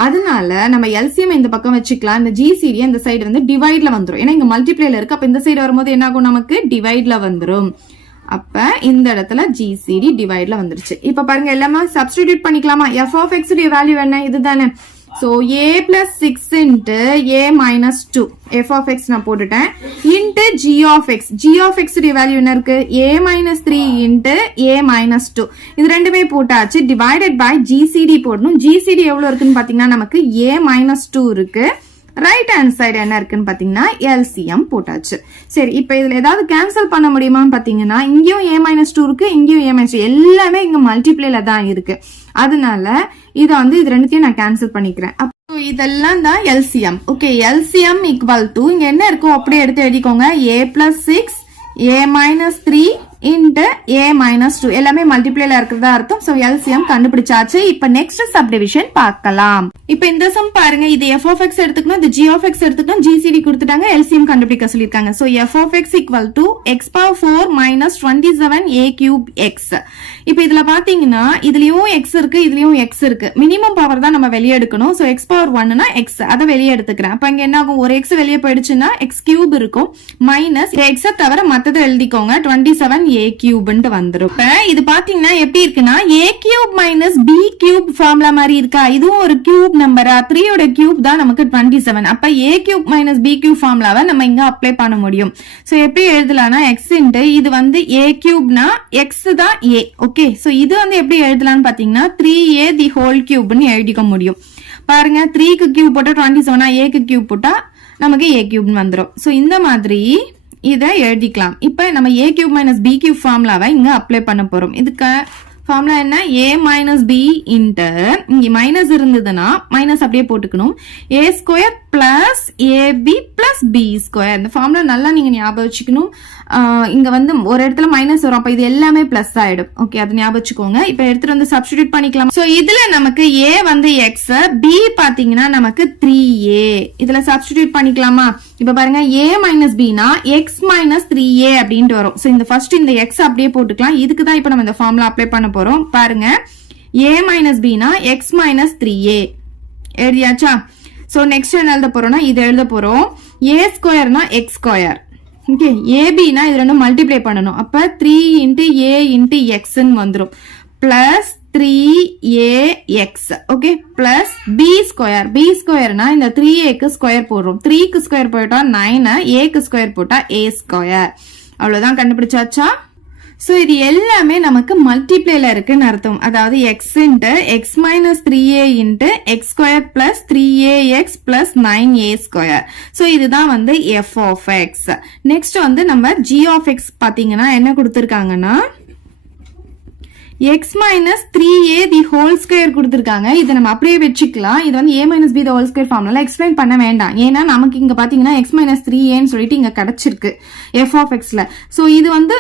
அதனால நம்ம LCM இந்த பக்கம் வச்சுக்கலாம். இந்த GCD இந்த சைடு வந்து டிவைட்ல வந்துரும். ஏன்னா இங்க மல்டிப்ளைல இருக்கு. அப்ப இந்த சைடு வரும்போது என்ன ஆகும்? நமக்கு டிவைட்ல வந்துரும். அப்ப இந்த இடத்துல GCD டிவைட்ல வந்துருச்சு. இப்ப பாருங்க எல்லாமே சப்ஸ்டிடியூட் பண்ணிக்கலாமா? f of x உடைய வேல்யூ என்ன? இதுதானே. So a plus 6 into a minus 2 f of x நான் போட்டுட்டேன் into g of x. g of x உடைய வேல்யூ என்ன இருக்கு? a minus 3 into a minus 2. இது ரெண்டுமே போட்டாச்சு. divided by GCD போடணும். GCD எவ்வளவு இருக்குன்னு பாத்தீங்கன்னா நமக்கு a minus 2 இருக்கு. ரைட் ஹேண்ட் சைடு என்ன இருக்குன்னு பாத்தீங்கன்னா LCM போட்டாச்சு. சரி, இப்ப இதுல ஏதாவது கேன்சல் பண்ண முடியுமான்னு பாத்தீங்கன்னா இங்கேயும் a minus 2 இருக்கு, இங்கேயும் a minus 2. எல்லாமே இங்க மல்டிப்ளைல தான் இருக்கு. அதனால இத வந்து இது ரெண்டுத்தையும் நான் கேன்சல் பண்ணிக்கிறேன். அப்போ இதெல்லாம் தான் LCM. Okay, LCM equal to இங்க என்ன இருக்கும் அப்படியே எடுத்து எழுதிக்கோங்க. a plus 6 a minus 3 into a minus 2 எல்லாமே மல்டிப்ளைல இருக்கிறதா அர்த்தம். சோ LCM கண்டுபிடிச்சாச்சு. இப்ப நெக்ஸ்ட் சப்டிவிஷன் பார்க்கலாம். இப்ப இந்த சம் பாருங்க. இது f of x எடுத்துக்கணும், இது g of x எடுத்துக்கணும். GCD கொடுத்துட்டாங்க, LCM கண்டுபிடிக்க சொல்லிருக்காங்க. So f of x equal to x power 4 minus 27 a cube x. இப்ப இதுல பாத்தீங்கன்னா இதுலயும் x இருக்கு, இதுலயும் x இருக்கு. மினிமம் பவர் தான் நம்ம வெளியே எடுக்கணும். சோ x power 1 னா x, அதை வெளியே எடுத்துக்கிறேன். அப்ப இங்க என்ன ஆகும்? ஒரு x வெளியே போயிடுச்சுன்னா x cube இருக்கும். மைனஸ் x தவிர மத்ததை எழுதிக்கோங்க. 27 a cube வந்துரும். இப்ப இது பாத்தீங்கன்னா எப்படி இருக்குன்னா a cube minus b cube formula மாதிரி இருக்கா? இதுவும் ஒரு கியூப் நம்பரா? 3 ஓட கியூப் தான் நமக்கு 27. அப்ப a cube minus b cube ஃபார்முலாவை நம்ம இங்க அப்ளை பண்ண முடியும். சோ எப்படி எழுதலாம்னா x into இது வந்து a cube னா x தான் a. ஓகே, சோ இது வந்து எப்படி எழுதலாம்னு பாத்தீங்கன்னா 3a the whole cube ன்னு எழுதிக்க முடியும். பாருங்க 3க்கு கியூப் போட்டா 27, a க்கு கியூப் போட்டா நமக்கு a cube வந்துரும். சோ இந்த மாதிரி இதை எழுதிக்கலாம். இப்ப நம்ம a cube minus b cube ஃபார்முலாவை இங்க அப்ளை பண்ண போறோம். இதுக்கு ஃபார்முலா என்ன? a minus b into இங்க மைனஸ் இருந்ததுன்னா மைனஸ் அப்படியே போட்டுக்கணும். a square plus AB plus B square. இந்த ஃபார்முலா நல்லா நீங்க ஞாபகம் வச்சுக்கணும். இங்க வந்து ஒரு இடத்துல மைனஸ் வரும், அப்ப இது எல்லாமே பிளஸ் ஆயிடும். ஓகே, அது ஞாபகம் வச்சுக்கோங்க. இப்ப எடுத்துட்டு வந்து சப்ஸ்டிடியூட் பண்ணிக்கலாம். சோ இதுல நமக்கு ஏ வந்து எக்ஸ், பி பாத்தீங்கன்னா நமக்கு 3a. இதுல சப்ஸ்டிடியூட் பண்ணிக்கலாமா? இப்ப பாருங்க, a மைனஸ் பினா எக்ஸ் மைனஸ் 3a அப்படின்ட்டு வரும். சோ இந்த ஃபர்ஸ்ட் இந்த எக்ஸ் அப்படியே போட்டுக்கலாம். இதுக்கு தான் இப்ப நம்ம இந்த ஃபார்முலா அப்ளை பண்ண போறோம். பாருங்க, a மைனஸ் பினா எக்ஸ் மைனஸ் 3a எழுதியாச்சா? சோ நெக்ஸ்ட் என்ன எழுத போறோம்னா, இது எழுத போறோம். a ஸ்கொயர்னா எக்ஸ் ஸ்கொயர். ஓகே, ஏபினா இது ரெண்டும் மல்டிப்ளை பண்ணணும். அப்ப 3 இன்ட்டு ஏ இன்ட்டு எக்ஸ்ன்னு வந்துடும். Plus 3ax. Okay, plus B square. B ஸ்கொயர்னா இந்த 3aக்கு ஸ்கொயர் போடுறோம். 3க்கு ஸ்கொயர் போட்டா 9, ஏக்கு ஸ்கொயர் போட்டா a ஸ்கொயர். அவ்வளவுதான், கண்டுபிடிச்சாச்சா? சோ இது எல்லாமே நமக்கு மல்டிப்ளேல இருக்குன்னு அர்த்தம். அதாவது X into X minus 3a into X square plus 3ax plus 9a square. So இதுதான் வந்து f of x. நெக்ஸ்ட் வந்து நம்ம g of x பாத்தீங்கன்னா என்ன கொடுத்திருக்காங்கன்னா x minus 3a the whole square கொடுத்திருக்காங்க. இதை நம்ம அப்படியே வச்சுக்கலாம். இது வந்து a minus b the whole square formula explain பண்ண வேண்டாம். ஏன்னா நமக்கு இங்க பாத்தீங்கன்னா x minus 3a சொல்லிட்டு இங்க கிடைச்சிருக்கு f of xல. சோ இது வந்து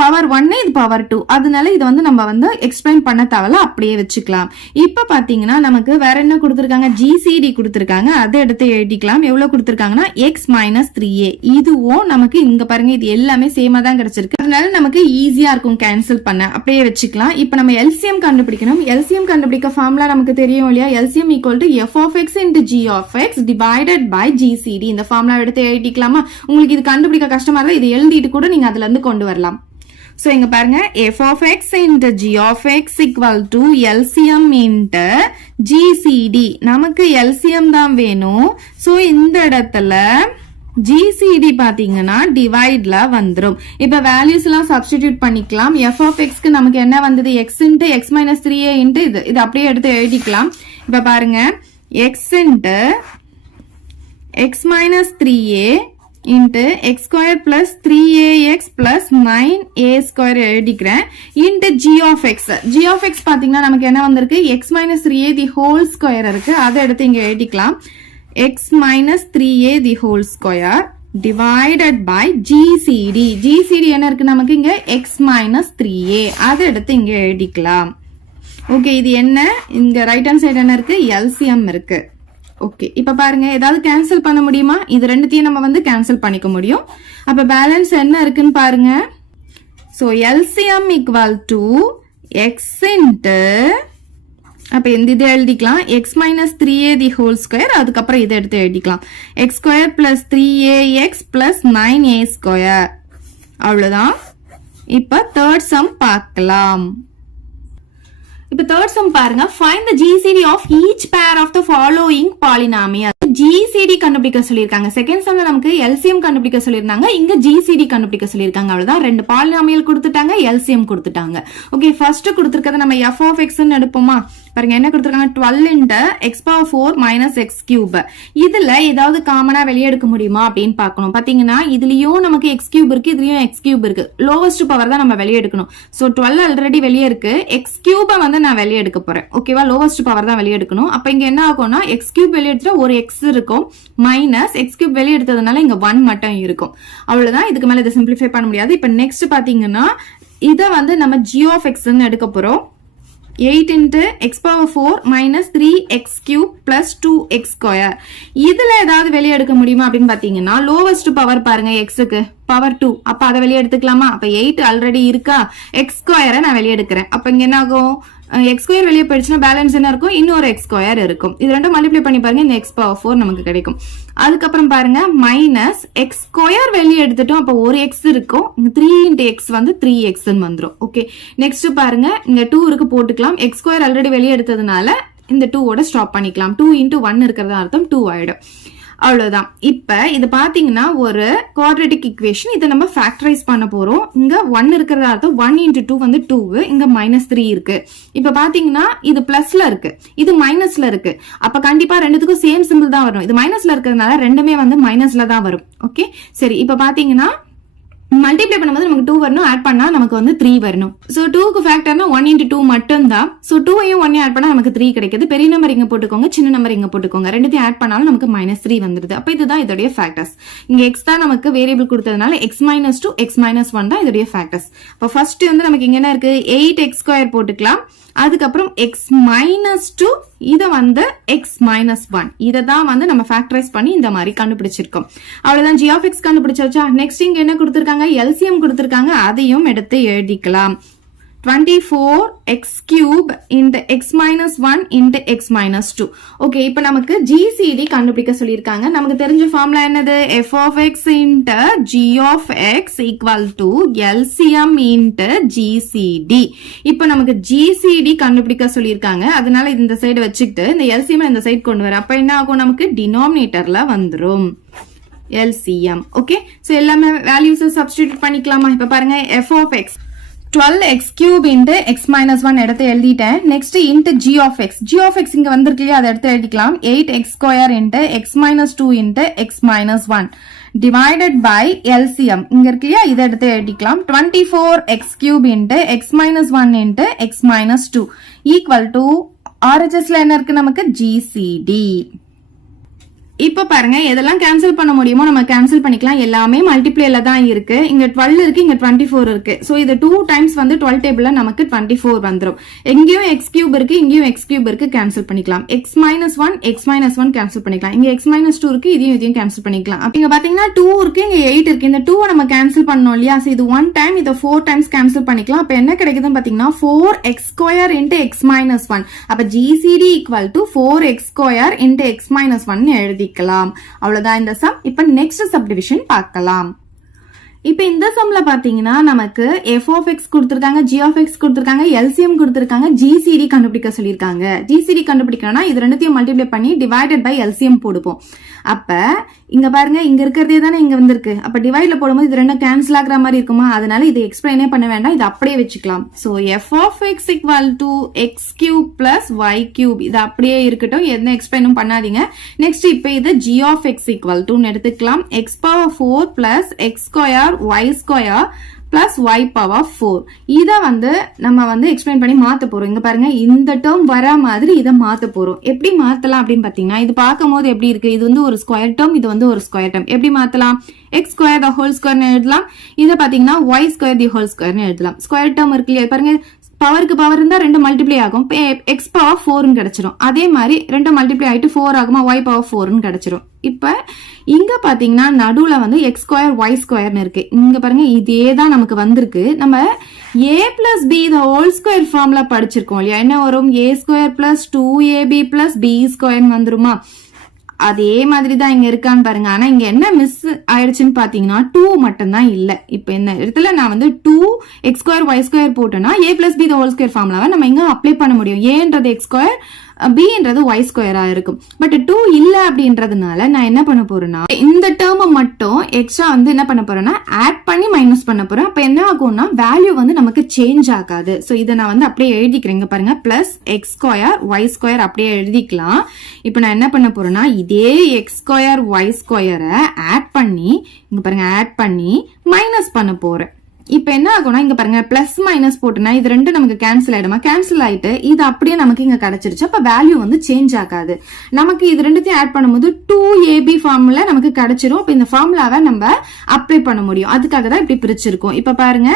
பவர் 1, இது பவர் 2. அதனால இது வந்து நம்ம வந்து எக்ஸ்பிளைன் பண்ண தேவையில்ல, அப்படியே வச்சுக்கலாம். இப்ப பாத்தீங்கன்னா நமக்கு வேற என்ன கொடுத்திருக்காங்க? GCD கொடுத்திருக்காங்க. அதை எடுத்து எழுதிக்கலாம். எவ்வளவு கொடுத்திருக்காங்கன்னா x minus 3a. இதுவும் நமக்கு இங்க பாருங்க, இது எல்லாமே சேமா தான் கிடைச்சிருக்கு. அதனால நமக்கு ஈஸியா இருக்கும் கேன்சல் பண்ண. அப்படியே வச்சுக்கலாம். இப்ப நம்ம LCM கண்டுபிடிக்கணும். LCM கண்டுபிடிக்க ஃபார்முலா நமக்கு தெரியும் இல்லையா? LCM equal to f of x into g of x divided by GCD. இந்த ஃபார்முலா எடுத்து எழுதிக்கலாமா? உங்களுக்கு இது கண்டுபிடிக்க கஷ்டமா இருந்தா இது எழுதிட்டு கூட நீங்க அதுல இருந்து கொண்டு வரலாம். சோ இங்க பாருங்க, f of x into g of x equal to LCM into GCD. நமக்கு LCM தான் வேணும். சோ இந்த இடத்துல GCD பாத்தீங்கன்னா டிவைட்ல வந்துரும். இப்ப வேல்யூஸ் எல்லாம் சப்ஸ்டிடியூட் பண்ணிக்கலாம். f of x க்கு நமக்கு என்ன வந்தது? x into x minus 3a into இது அப்படியே எடுத்து எழுதிக்கலாம். இப்ப பாருங்க, x into x minus 3a into x square plus 3ax plus 9a square எழுதிக்கிறேன். into g of x. g of x பாத்தீங்கன்னா நமக்கு என்ன வந்திருக்கு? x minus 3a the whole square இருக்கு. அதை எடுத்து இங்க எழுதிக்கலாம். x minus 3a the whole square divided by GCD. GCD என்ன இருக்கு நமக்கு இங்க? x minus 3a. அதை எடுத்து இங்க எழுதிக்கலாம். ஓகே, இது என்ன? இங்க ரைட் ஹேண்ட் சைடு என்ன இருக்கு? LCM இருக்கு. ஓகே, இப்ப பாருங்க, ஏதாவது கேன்சல் பண்ண முடியுமா? இது ரெண்டுத்தையும் நம்ம வந்து கேன்சல் பண்ணிக்க முடியும். அப்ப பேலன்ஸ் என்ன இருக்குன்னு பாருங்க. So LCM equal to x into, அப்ப இந்த இதை எழுதிக்கலாம், x minus 3a the whole square. அதுக்கப்புறம் இதை எடுத்து எழுதிக்கலாம், x square plus 3ax plus 9a square. அவ்வளவுதான். இப்ப தேர்ட் சம் பார்க்கலாம். இப்ப தேர்ட் சம் பாருங்க. find the GCD of each pair of the following polynomial. GCD கண்டுபிடிக்க சொல்லிருக்காங்க. செகண்ட் சம்ல நமக்கு LCM கண்டுபிடிக்க சொல்லிருந்தாங்க. இங்க GCD கண்டுபிடிக்க சொல்லிருக்காங்க. அவ்வளவுதான். ரெண்டு பாலினாமியல் கொடுத்துட்டாங்க, LCM கொடுத்துட்டாங்க. ஓகே, ஃபர்ஸ்ட் கொடுத்திருக்கிறது நம்ம f of x ன்னு எடுப்போமா? பாருங்க, என்ன கொடுத்திருக்காங்க? 12 into x power 4 minus x cube. இதுல ஏதாவது காமனா வெளியே எடுக்க முடியுமா அப்படின்னு பார்க்கணும். பாத்தீங்கன்னா இதுலயும் நமக்கு x cube இருக்கு, இதுலயும் x cube இருக்கு. லோவஸ்ட் பவர் தான் நம்ம வெளியே எடுக்கணும். சோ 12 ஆல்ரெடி வெளியே இருக்கு, x cube வந்து நான் வெளியே எடுக்க போறேன். ஓகேவா? லோவஸ்ட் பவர் தான் வெளியே எடுக்கணும். அப்ப இங்க என்ன ஆகும்னா, x cube வெளியே எடுத்துட்டா ஒரு x இருக்கும், மைனஸ் x cube வெளியே எடுத்ததுனால இங்க 1 மட்டும் இருக்கும். அவ்வளவுதான். இதுக்கு மேல இதை சிம்பிளிஃபை பண்ண முடியாது. இப்ப நெக்ஸ்ட் பாத்தீங்கன்னா இத வந்து நம்ம g of x ன்னு எடுக்க போறோம். 8 into x power 4 minus 3x cube plus 2x square. இதுல ஏதாவது வெளியே எடுக்க முடியுமா அப்படின்னு பாத்தீங்கன்னா, லோவஸ்ட் பவர் பாருங்க xக்கு பவர் 2. அப்ப அதை வெளியே எடுத்துக்கலாமா? அப்ப 8 ஆல்ரெடி இருக்கா, x ஸ்கொயரை நான் வெளியே எடுக்கிறேன். அப்ப இங்க என்ன ஆகும்? x ஸ்கொயர் வெளியே போயிடுச்சுன்னா பேலன்ஸ் என்ன இருக்கும்? இன்னொரு x ஸ்கொயர் இருக்கும். இது ரெண்டும் மல்டிப்ளை பண்ணி பாருங்க, இந்த x power 4 நமக்கு கிடைக்கும். அதுக்கப்புறம் பாருங்க, மைனஸ் x ஸ்கொயர் வெளியே எடுத்துட்டோம், அப்ப ஒரு x இருக்கும். 3 into x வந்து 3x வந்துரும். ஓகே, நெக்ஸ்ட் பாருங்க, இங்க 2 இருக்கு, போட்டுக்கலாம். x ஸ்கொயர் ஆல்ரெடி வெளியே எடுத்ததுனால இந்த 2 ஓட ஸ்டாப் பண்ணிக்கலாம். 2 into 1 இருக்கிறதா அர்த்தம் 2 ஆயிடும். அவ்வளவுதான். இப்ப இது பாத்தீங்கன்னா ஒரு குவாட்ரேட்டிக் ஈக்குவேஷன். இதை நம்ம ஃபேக்டரைஸ் பண்ண போறோம். இங்க 1 இருக்கிறதா அர்த்தம் 1 into 2 வந்து 2, இங்க -3 இருக்கு. இப்ப பாத்தீங்கன்னா இது பிளஸ்ல இருக்கு, இது மைனஸ்ல இருக்கு. அப்ப கண்டிப்பா ரெண்டுத்துக்கும் சேம் சிம்பிள் தான் வரும். இது மைனஸ்ல இருக்கிறதுனால ரெண்டுமே வந்து மைனஸ்ல தான் வரும். ஓகே, சரி. இப்ப பாத்தீங்கன்னா மல்டிப்ளை பண்ணும்போது நமக்கு 2 வரணும், ஆட் பண்ணா நமக்கு வந்து 3 வரணும். சோ 2க்கு ஃபேக்டர்னா 1 into 2 மட்டும் தான். சோ 2ஐயும் 1ஐயும் ஆட் பண்ணா நமக்கு 3 கிடைக்குது. பெரிய நம்பர் இங்க போட்டுக்கோங்க, சின்ன நம்பர் இங்க போட்டுக்கோங்க. ரெண்டுத்தையும் ஆட் பண்ணாலும் நமக்கு -3 வந்துருது. அப்ப இதுதான் இதோட ஃபேக்டர்ஸ். இங்க x தான் நமக்கு வேரியபிள் கொடுத்ததனால x - 2 x - 1 தான் இதோட ஃபேக்டர்ஸ். அப்ப ஃபர்ஸ்ட் வந்து நமக்கு இங்க என்ன இருக்கு, 8x² போட்டுக்கலாம். அதுக்கப்புறம் x - 2 இத வந்து x - 1 இத தான் வந்து நம்ம ஃபேக்டரைஸ் பண்ணி இந்த மாதிரி கண்டுபிடிச்சிருக்கோம். அவ்வளவுதான், g of x கண்டுபிடிச்சாச்சா. நெக்ஸ்ட் இங்க என்ன கொடுத்திருக்காங்க, LCM கொடுத்திருக்காங்க, அதையும் எடுத்து எழுதிக்கலாம். 24x³ into x - 1 into x - 2. Okay, இப்போ நமக்கு GCD கண்டுபிடிக்க சொல்லியிருக்காங்க. நமக்கு தெரிஞ்ச ஃபார்முலா என்னது, f of x into g of x equal to LCM into GCD. இப்போ நமக்கு GCD கண்டுபிடிக்க சொல்லியிருக்காங்க. அதனால இந்த சைடு வச்சுக்கிட்டு இந்த LCM இந்த சைடு கொண்டு வர. அப்ப என்ன ஆகும், நமக்கு டினாமினேட்டர்ல வந்துரும் LCM. ஓகே, சோ எல்லாமே வேல்யூஸ் சப்ஸ்டிட்யூட் பண்ணிக்கலாமா. இப்ப பாருங்க, f of x 12x³ into x - 1 எடுத்து எழுதிட்டேன். Next into g of x. g of x இங்க வந்திருக்கு இல்லையா, அதை எடுத்து எழுதிக்கலாம். 8x² into x - 2 into x - 1 divided by LCM இங்க இருக்கு இல்லையா, இதை எடுத்து எழுதிக்கலாம். 24x³ into x - 1 into x - 2 equal to RHSல என்ன இருக்கு, நமக்கு GCD. இப்ப பாருங்க, எதெல்லாம் கேன்சல் பண்ண முடியுமோ நம்ம கேன்சல் பண்ணிக்கலாம். எல்லாமே மல்டிப்ளேல தான் இருக்கு. இங்க 12 இருக்கு, இங்க 24 இருக்கு. சோ இது 2 டைம்ஸ் வந்து 12 டேபிள்ல நமக்கு 24 வந்துரும். எங்கேயும் x³ இருக்கு, இங்கேயும் x³ இருக்கு, கேன்சல் பண்ணிக்கலாம். x - 1 x - 1 கேன்சல் பண்ணிக்கலாம். இங்க x - 2 இருக்கு, இதையும் கேன்சல் பண்ணிக்கலாம். அப்ப இங்க பாத்தீங்கன்னா 2 இருக்கு, இங்க 8 இருக்கு. இந்த 2 நம்ம கேன்சல் பண்ணோம் இல்லையா, சோ இது 1 டைம், இத 4 டைம்ஸ் கேன்சல் பண்ணிக்கலாம். அப்ப என்ன கிடைக்குதுன்னு பாத்தீங்கன்னா 4x² into x - 1. அப்ப GCD equal to 4x² into x - 1 எழுதி அவ்வளவுதான் இந்த சம். இப்ப நெக்ஸ்ட் சப்டிவிஷன் பார்க்கலாம். இப்ப இந்த சம்ல பாத்தீங்கன்னா நமக்கு f of x கொடுத்திருக்காங்க, g of x கொடுத்திருக்காங்க, LCM கொடுத்திருக்காங்க, GCD கண்டுபிடிக்க சொல்லிருக்காங்க. GCD கண்டுபிடிக்கணும்னா இது ரெண்டுத்தையும் மல்டிப்ளை பண்ணி டிவைடட் பை LCM போடுவோம். அப்ப இங்க பாருங்க, இங்க இருக்கிறதே தானே இங்க வந்திருக்கு. அப்ப டிவைட்ல போடும்போது இது ரெண்டும் கேன்சல் ஆகுற மாதிரி இருக்குமா, அதனால இது எக்ஸ்பிளைனே பண்ண வேண்டாம், இது அப்படியே வச்சுக்கலாம். So f of x equal to x³ plus y³ இது அப்படியே இருக்கட்டும், எந்த எக்ஸ்பிளைனும் பண்ணாதீங்க. நெக்ஸ்ட் இப்ப இது g of x equal to எடுத்துக்கலாம். x power 4 plus x square y square plus y power 4 இத வந்து நம்ம வந்து எக்ஸ்பிளைன் பண்ணி மாத்த போறோம். இங்க பாருங்க, இந்த டேர்ம் வர மாதிரி இத மாத்த போறோம். எப்படி மாத்தலாம் அப்படின்னு பாத்தீங்கன்னா, இது பார்க்கும்போது எப்படி இருக்கு, இது வந்து ஒரு ஸ்கொயர் டேர்ம், இது வந்து ஒரு ஸ்கொயர் டேர்ம். எப்படி மாத்தலாம், x square the whole square னு எழுதலாம். இத பாத்தீங்கன்னா y square the whole square னு எழுதலாம். ஸ்கொயர் டேர்ம் இருக்கு இல்லையா, பாருங்க பவருக்கு பவர் இருந்தா 2 மல்டிப்ளை ஆகும், x பவர் 4 னு கிடைச்சிரும். அதே மாதிரி 2 மல்டிப்ளை ஆயிட்டு 4 ஆகுமா, y பவர் 4 னு கிடைச்சிரும். இப்ப இங்க பாத்தீங்கன்னா நடுவுல வந்து x ஸ்கொயர் y ஸ்கொயர்னு இருக்கு. இங்க பாருங்க, இதே தான் நமக்கு வந்திருக்கு. நம்ம a plus b the whole square formula படிச்சிருக்கோம் இல்லையா, என்ன வரும், a square plus 2ab plus b square வந்துருமா. அதே மாதிரி தான் இங்க இருக்கான்னு பாருங்க. ஆனா இங்க என்ன மிஸ் ஆயிடுச்சுன்னு பாத்தீங்கன்னா 2 மட்டும் தான் இல்ல. இப்ப இந்த இடத்துல நான் வந்து 2x square y square போட்டேன்னா a plus b the whole square ஃபார்முலாவை நம்ம இங்க அப்ளை பண்ண முடியும். a-ன்றது x square, b-ன்றது y square இருக்கும். பட் 2 இல்ல அப்படின்றதுனால நான் என்ன பண்ண போறேன்னா, இந்த டேர்மை மட்டும் எக்ஸ்ட்ரா வந்து என்ன பண்ண போறேன்னா ஆட் பண்ணி மைனஸ் பண்ண போறேன். அப்ப என்ன ஆகும்னா வேல்யூ வந்து நமக்கு சேஞ்ச் ஆகாது. சோ இதை நான் வந்து அப்படியே எழுதிக்கிறேன். பாருங்க, plus x square y square அப்படியே எழுதிக்கலாம். இப்ப நான் என்ன பண்ண போறேன்னா, இதே x ஸ்கொயர் y ஸ்கொயரை ஆட் பண்ணி, இங்க பாருங்க, ஆட் பண்ணி மைனஸ் பண்ண போறேன். இப்ப என்ன ஆகும்னா, இங்க பாருங்க, பிளஸ் மைனஸ் போட்டுனா இது ரெண்டு நமக்கு கேன்சல் ஆயிடுமா, கேன்சல் ஆயிட்டு இது அப்படியே நமக்கு இங்க கிடைச்சிருச்சு. அப்ப வேல்யூ வந்து சேஞ்ச் ஆகாது. நமக்கு இது ரெண்டுத்தையும் ஆட் பண்ணும்போது 2ab ஃபார்முலா நமக்கு கிடைச்சிரும். இப்ப இந்த ஃபார்முலாவை நம்ம அப்ளை பண்ண முடியும். அதுக்காக தான் இப்படி பிரிச்சிருக்கோம். இப்ப பாருங்க,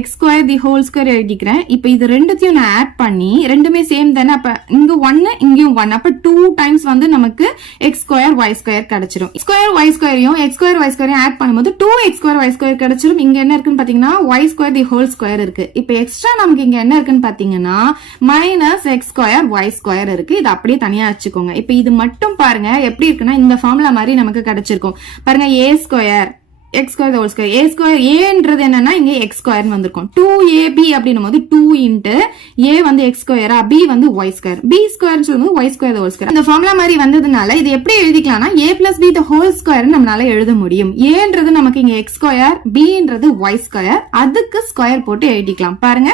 x square the whole square எழுதிக்கிறேன். இப்ப இது ரெண்டுத்தையும் நான் ஆட் பண்ணி, ரெண்டுமே சேம் தானே, அப்ப இங்க 1 இங்கேயும் 1, அப்ப 2 டைம்ஸ் வந்து நமக்கு x ஸ்கொயர் y ஸ்கொயர் கிடைச்சிரும். ஸ்கொயர் y ஸ்கொயரையும் x ஸ்கொயர் y ஸ்கொயரையும் ஆட் பண்ணும்போது 2x ஸ்கொயர் y ஸ்கொயர் கிடைச்சிரும். இங்க என்ன இருக்குன்னு பாத்தீங்கன்னா y square the whole square இருக்கு. இப்ப எக்ஸ்ட்ரா நமக்கு இங்க என்ன இருக்குன்னு பாத்தீங்கன்னா minus x square y square இருக்கு. இது அப்படியே தனியா வச்சுக்கோங்க. இப்ப இது மட்டும் பாருங்க எப்படி இருக்குன்னா, இந்த ஃபார்முலா மாதிரி நமக்கு கிடைச்சிருக்கும். பாருங்க, a square x square whole square, a square a-ன்றது என்னன்னா இங்க x ஸ்கொயர்னு வந்திருக்கும். 2ab அப்படின்னும் போது 2 இன்ட்டு a வந்து x ஸ்கொயரா, b வந்து y ஸ்கொயர், b ஸ்கொயர்னு சொல்லும்போது y ஸ்கொயர் ஹோல் ஸ்கொயர். இந்த ஃபார்முலா மாதிரி வந்ததுனால இது எப்படி எழுதிக்கலாம்னா a பிளஸ் b த ஹோல் ஸ்கொயர் நம்மளால எழுத முடியும். a-ன்றது நமக்கு இங்க x ஸ்கொயர், b-ன்றது y ஸ்கொயர், அதுக்கு ஸ்கொயர் போட்டு எழுதிக்கலாம். பாருங்க,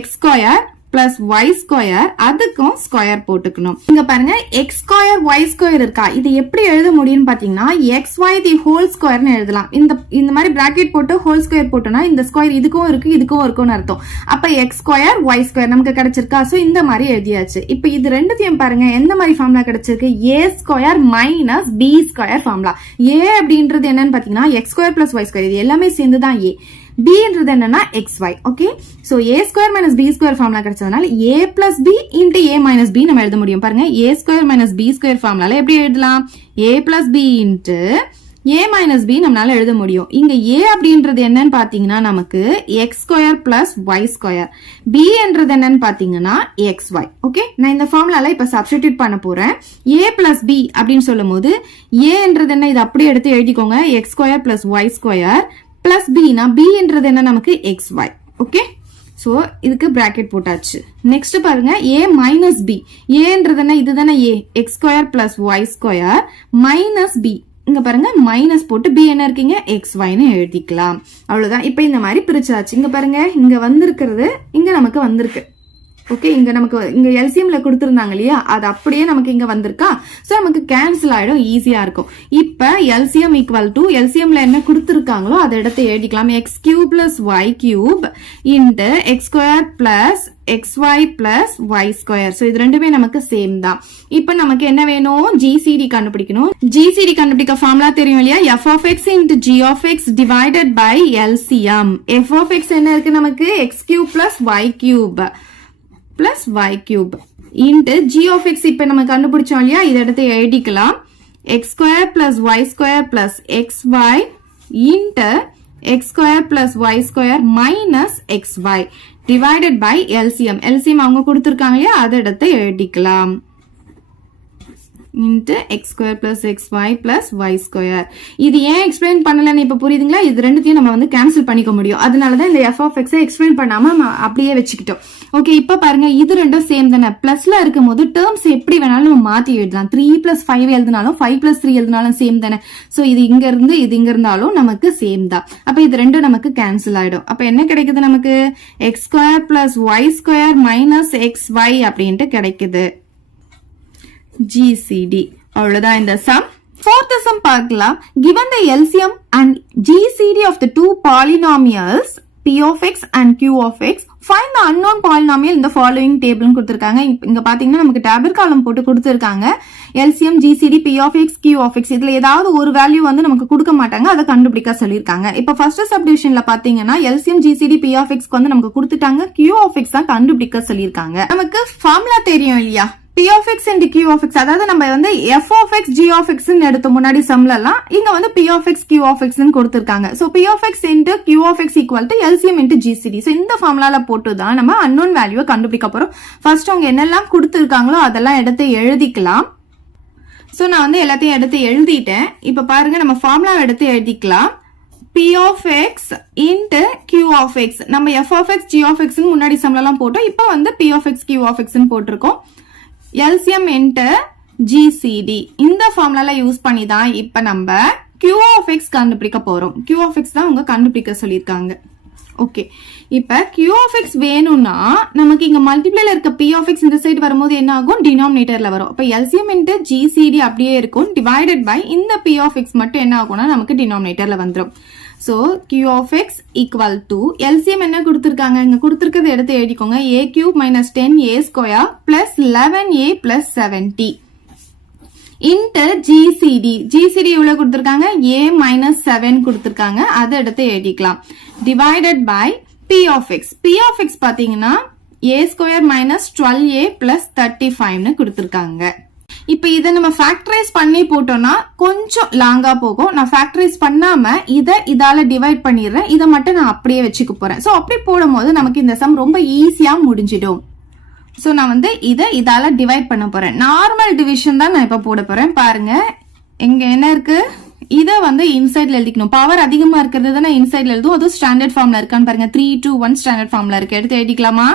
x square plus Y square, அதுக்கும் ஸ்கொயர் போட்டுக்கணும். இங்க பாருங்க எக்ஸ் ஸ்கொயர் ஒய் ஸ்கொயர் இருக்கா, இது எப்படி எழுத முடியும்னு பாத்தீங்கன்னா எக்ஸ் ஒய் தி ஹோல் ஸ்கொயர்னு எழுதலாம். இந்த மாதிரி பிராக்கெட் போட்டு ஹோல் ஸ்கொயர் போட்டோம்னா இந்த ஸ்கொயர் இதுக்கும் இருக்கு இதுக்கும் இருக்கும்னு அர்த்தம். அப்ப எக்ஸ் ஸ்கொயர் ஒய் ஸ்கொயர் நமக்கு கிடைச்சிருக்கா. சோ இந்த மாதிரி எழுதியாச்சு. இப்ப இது ரெண்டுத்தையும் பாருங்க எந்த மாதிரி ஃபார்முலா கிடைச்சிருக்கு, A square minus B square formula. A அப்படின்றது என்னன்னு பாத்தீங்கன்னா X square plus Y square, இது எல்லாமே சேர்ந்துதான் ஏ. b என்றது என்னன்னா xy. Okay, so a square minus b square formula கிடைச்சதுனால a பிளஸ் b into a minus b நம்ம எழுத முடியும். பாருங்க a square minus b square ஃபார்முலால எப்படி எழுதலாம், a பிளஸ் b into a minus b நம்மளால எழுத முடியும். இங்க a அப்படின்றது என்னன்னு பாத்தீங்கன்னா நமக்கு x square plus y square, b என்றது என்னன்னு பாத்தீங்கன்னா xy. ஓகே, நான் இந்த ஃபார்முலால இப்ப சப்ஸ்டிடியூட் பண்ண போறேன். a பிளஸ் b அப்படின்னு சொல்லும் போது a என்றது என்ன, இது அப்படியே எடுத்து எழுதிக்கோங்க, x square plus y square plus b னா b என்றது என்ன நமக்கு xy. ஓகே, சோ இதுக்கு பிராக்கெட் போட்டாச்சு. நெக்ஸ்ட் பாருங்க a மைனஸ் b, a என்றது என்ன, இதுதானே a, x square plus y square minus b. இங்க பாருங்க மைனஸ் போட்டு b என்ன இருக்கீங்க xy ன்னு எழுதிக்கலாம். அவ்வளவுதான். இப்ப இந்த மாதிரி பிரிச்சாச்சு. இங்க பாருங்க இங்க வந்திருக்கிறது இங்க நமக்கு வந்திருக்கு. ஓகே, இங்க நமக்கு இங்க எல்சிஎம்ல கொடுத்திருந்தாங்க இல்லையா, அது அப்படியே நமக்கு இங்க வந்திருக்கா. சோ நமக்கு கேன்சல் ஆயிடும், ஈஸியா இருக்கும். இப்ப எல்சிஎம் ஈக்குவல் டு எல்சிஎம்ல என்ன கொடுத்திருக்காங்களோ அதை எடுத்து எழுதிக்கலாம். X cube plus Y cube into X square plus xy plus Y square. So இது ரெண்டுமே நமக்கு சேம் தான். இப்ப நமக்கு என்ன வேணும், ஜிசிடி கண்டுபிடிக்கணும். ஜிசிடி கண்டுபிடிக்க ஃபார்முலா தெரியும் இல்லையா, f of x into g of x divided by LCM. f of x என்ன இருக்கு நமக்கு, x cube plus y cube plus y cube into g of x. இப்ப நம்ம கண்டுபிடிச்சோம் இல்லையா, இதை எடுத்து எழுதிக்கலாம். x square plus y square plus xy into x square plus y square minus xy divided by LCM. LCM அவங்க கொடுத்திருக்காங்க இல்லையா, அதை எடுத்து எழுதிக்கலாம். into x square plus xy plus y square. இது ஏன் எக்ஸ்பிளைன் பண்ணலன்னு இப்ப புரியுதுங்களா, இது ரெண்டுத்தையும் நம்ம வந்து கேன்சல் பண்ணிக்க முடியும். அதனாலதான் இந்த f of x எக்ஸ்பிளைன் பண்ணாம அப்படியே வச்சுக்கிட்டோம். ஓகே, இப்ப பாருங்க இது ரெண்டும் சேம் தானே. பிளஸ்ல இருக்கும் போது டேர்ம்ஸ் எப்படி வேணாலும் நம்ம மாத்தி எழுதலாம். 3 plus 5 எழுதினாலும் 5 plus 3 எழுதினாலும் சேம் தானே. சோ இது இங்க இருந்து இது இங்க இருந்தாலும் நமக்கு சேம் தான். அப்ப இது ரெண்டும் நமக்கு கேன்சல் ஆயிடும். அப்ப என்ன கிடைக்குது நமக்கு, x square plus y square minus xy அப்படின்ட்டு கிடைக்குது. GCD. அவ்வளவுதான் இந்த சம். Fourth sum பார்க்கலாம். Given the LCM and GCD of the two polynomials P of x and Q of x, find the unknown polynomial in the following table னு கொடுத்திருக்காங்க. இங்க பாத்தீங்கன்னா நமக்கு டேபிள் காலம் போட்டு கொடுத்திருக்காங்க. LCM GCD P of x Q of x, இதுல ஏதாவது ஒரு வேல்யூ வந்து நமக்கு கொடுக்க மாட்டாங்க, அதை கண்டுபிடிக்க சொல்லிருக்காங்க. இப்ப ஃபர்ஸ்ட் சப்டிவிஷன்ல பாத்தீங்கன்னா LCM GCD P of x வந்து நமக்கு கொடுத்துட்டாங்க, Q of x தான் கண்டுபிடிக்க சொல்லிருக்காங்க. நமக்கு ஃபார்முலா தெரியும் இல்லையா, P of x and Q of x, அதாவது நம்ம வந்து f of x G of x ன்னு எடுத்த முன்னாடி சம்ல எல்லாம் இங்க வந்து P of x Q of x ன்னு கொடுத்திருக்காங்க. So P of x into Q of x equal to LCM into GCD. So இந்த ஃபார்முலால போட்டு தான் நம்ம unknown வேல்யூவை கண்டுபிடிக்க போறோம். ஃபர்ஸ்ட் அவங்க என்னெல்லாம் கொடுத்திருக்காங்களோ அதெல்லாம் எடுத்து எழுதிக்கலாம். சோ நான் வந்து எல்லாத்தையும் எடுத்து எழுதிட்டேன். இப்ப பாருங்க நம்ம ஃபார்முலா எடுத்து எழுதிக்கலாம். P of x into Q of x, நம்ம f of x G of x ன்னு முன்னாடி சம்ல எல்லாம் போட்டோம். இப்ப வந்து P of x Q of x ன்னு போட்டிருக்கோம். LCM into GCD இந்த ஃபார்முலால யூஸ் பண்ணி தான் இப்ப நம்ம Q of x கண்டுபிடிக்க போறோம். Q of x தான் அவங்க கண்டுபிடிக்க சொல்லிருக்காங்க. ஓகே, இப்ப Q of x வேணும்னா நமக்கு இங்க மல்டிப்ளைல இருக்க P of x இந்த சைடு வரும்போது என்ன ஆகும், டினாமினேட்டர்ல வரும். அப்ப LCM into GCD அப்படியே இருக்கும், டிவைடட் பை இந்த P of x மட்டும் என்ன ஆகும்னா நமக்கு டினாமினேட்டர்ல வந்துரும். So Q of x equal to LCM என்ன கொடுத்திருக்காங்க, இங்க கொடுத்திருக்கிறது எடுத்து எழுதிக்கோங்க. a cube minus 10a square plus 11a plus 70 into GCD. GCD எவ்வளவு கொடுத்திருக்காங்க, a minus 7 கொடுத்திருக்காங்க, அதை எடுத்து எழுதிக்கலாம். Divided by P of x. P of x பாத்தீங்கன்னா a square minus 12a plus 35 னு கொடுத்திருக்காங்க. இப்ப இதை நம்ம ஃபேக்டரைஸ் பண்ணி போட்டோம்னா கொஞ்சம் லாங்கா போகும். நான் ஃபேக்டரைஸ் பண்ணாம இதால டிவைட் பண்ணிடுறேன். இதை மட்டும் நான் அப்படியே வச்சுக்க போறேன். சோ அப்படி போடும் போது நமக்கு இந்த சம் ரொம்ப ஈஸியா முடிஞ்சிடும். சோ நான் வந்து இதால டிவைட் பண்ண போறேன். நார்மல் டிவிஷன் தான் நான் இப்ப போட போறேன். பாருங்க இங்க என்ன இருக்கு, இதை வந்து இன்சைட்ல எழுதிக்கணும். பவர் அதிகமா இருக்கிறது தானே இன்சைட்ல எழுதும். அதுவும் ஸ்டாண்டர்ட் ஃபார்ம்ல இருக்கான்னு பாருங்க. 3 to 1 ஸ்டாண்டர்ட் ஃபார்ம்ல இருக்கு. எடுத்து எழுதிக்கலாமா,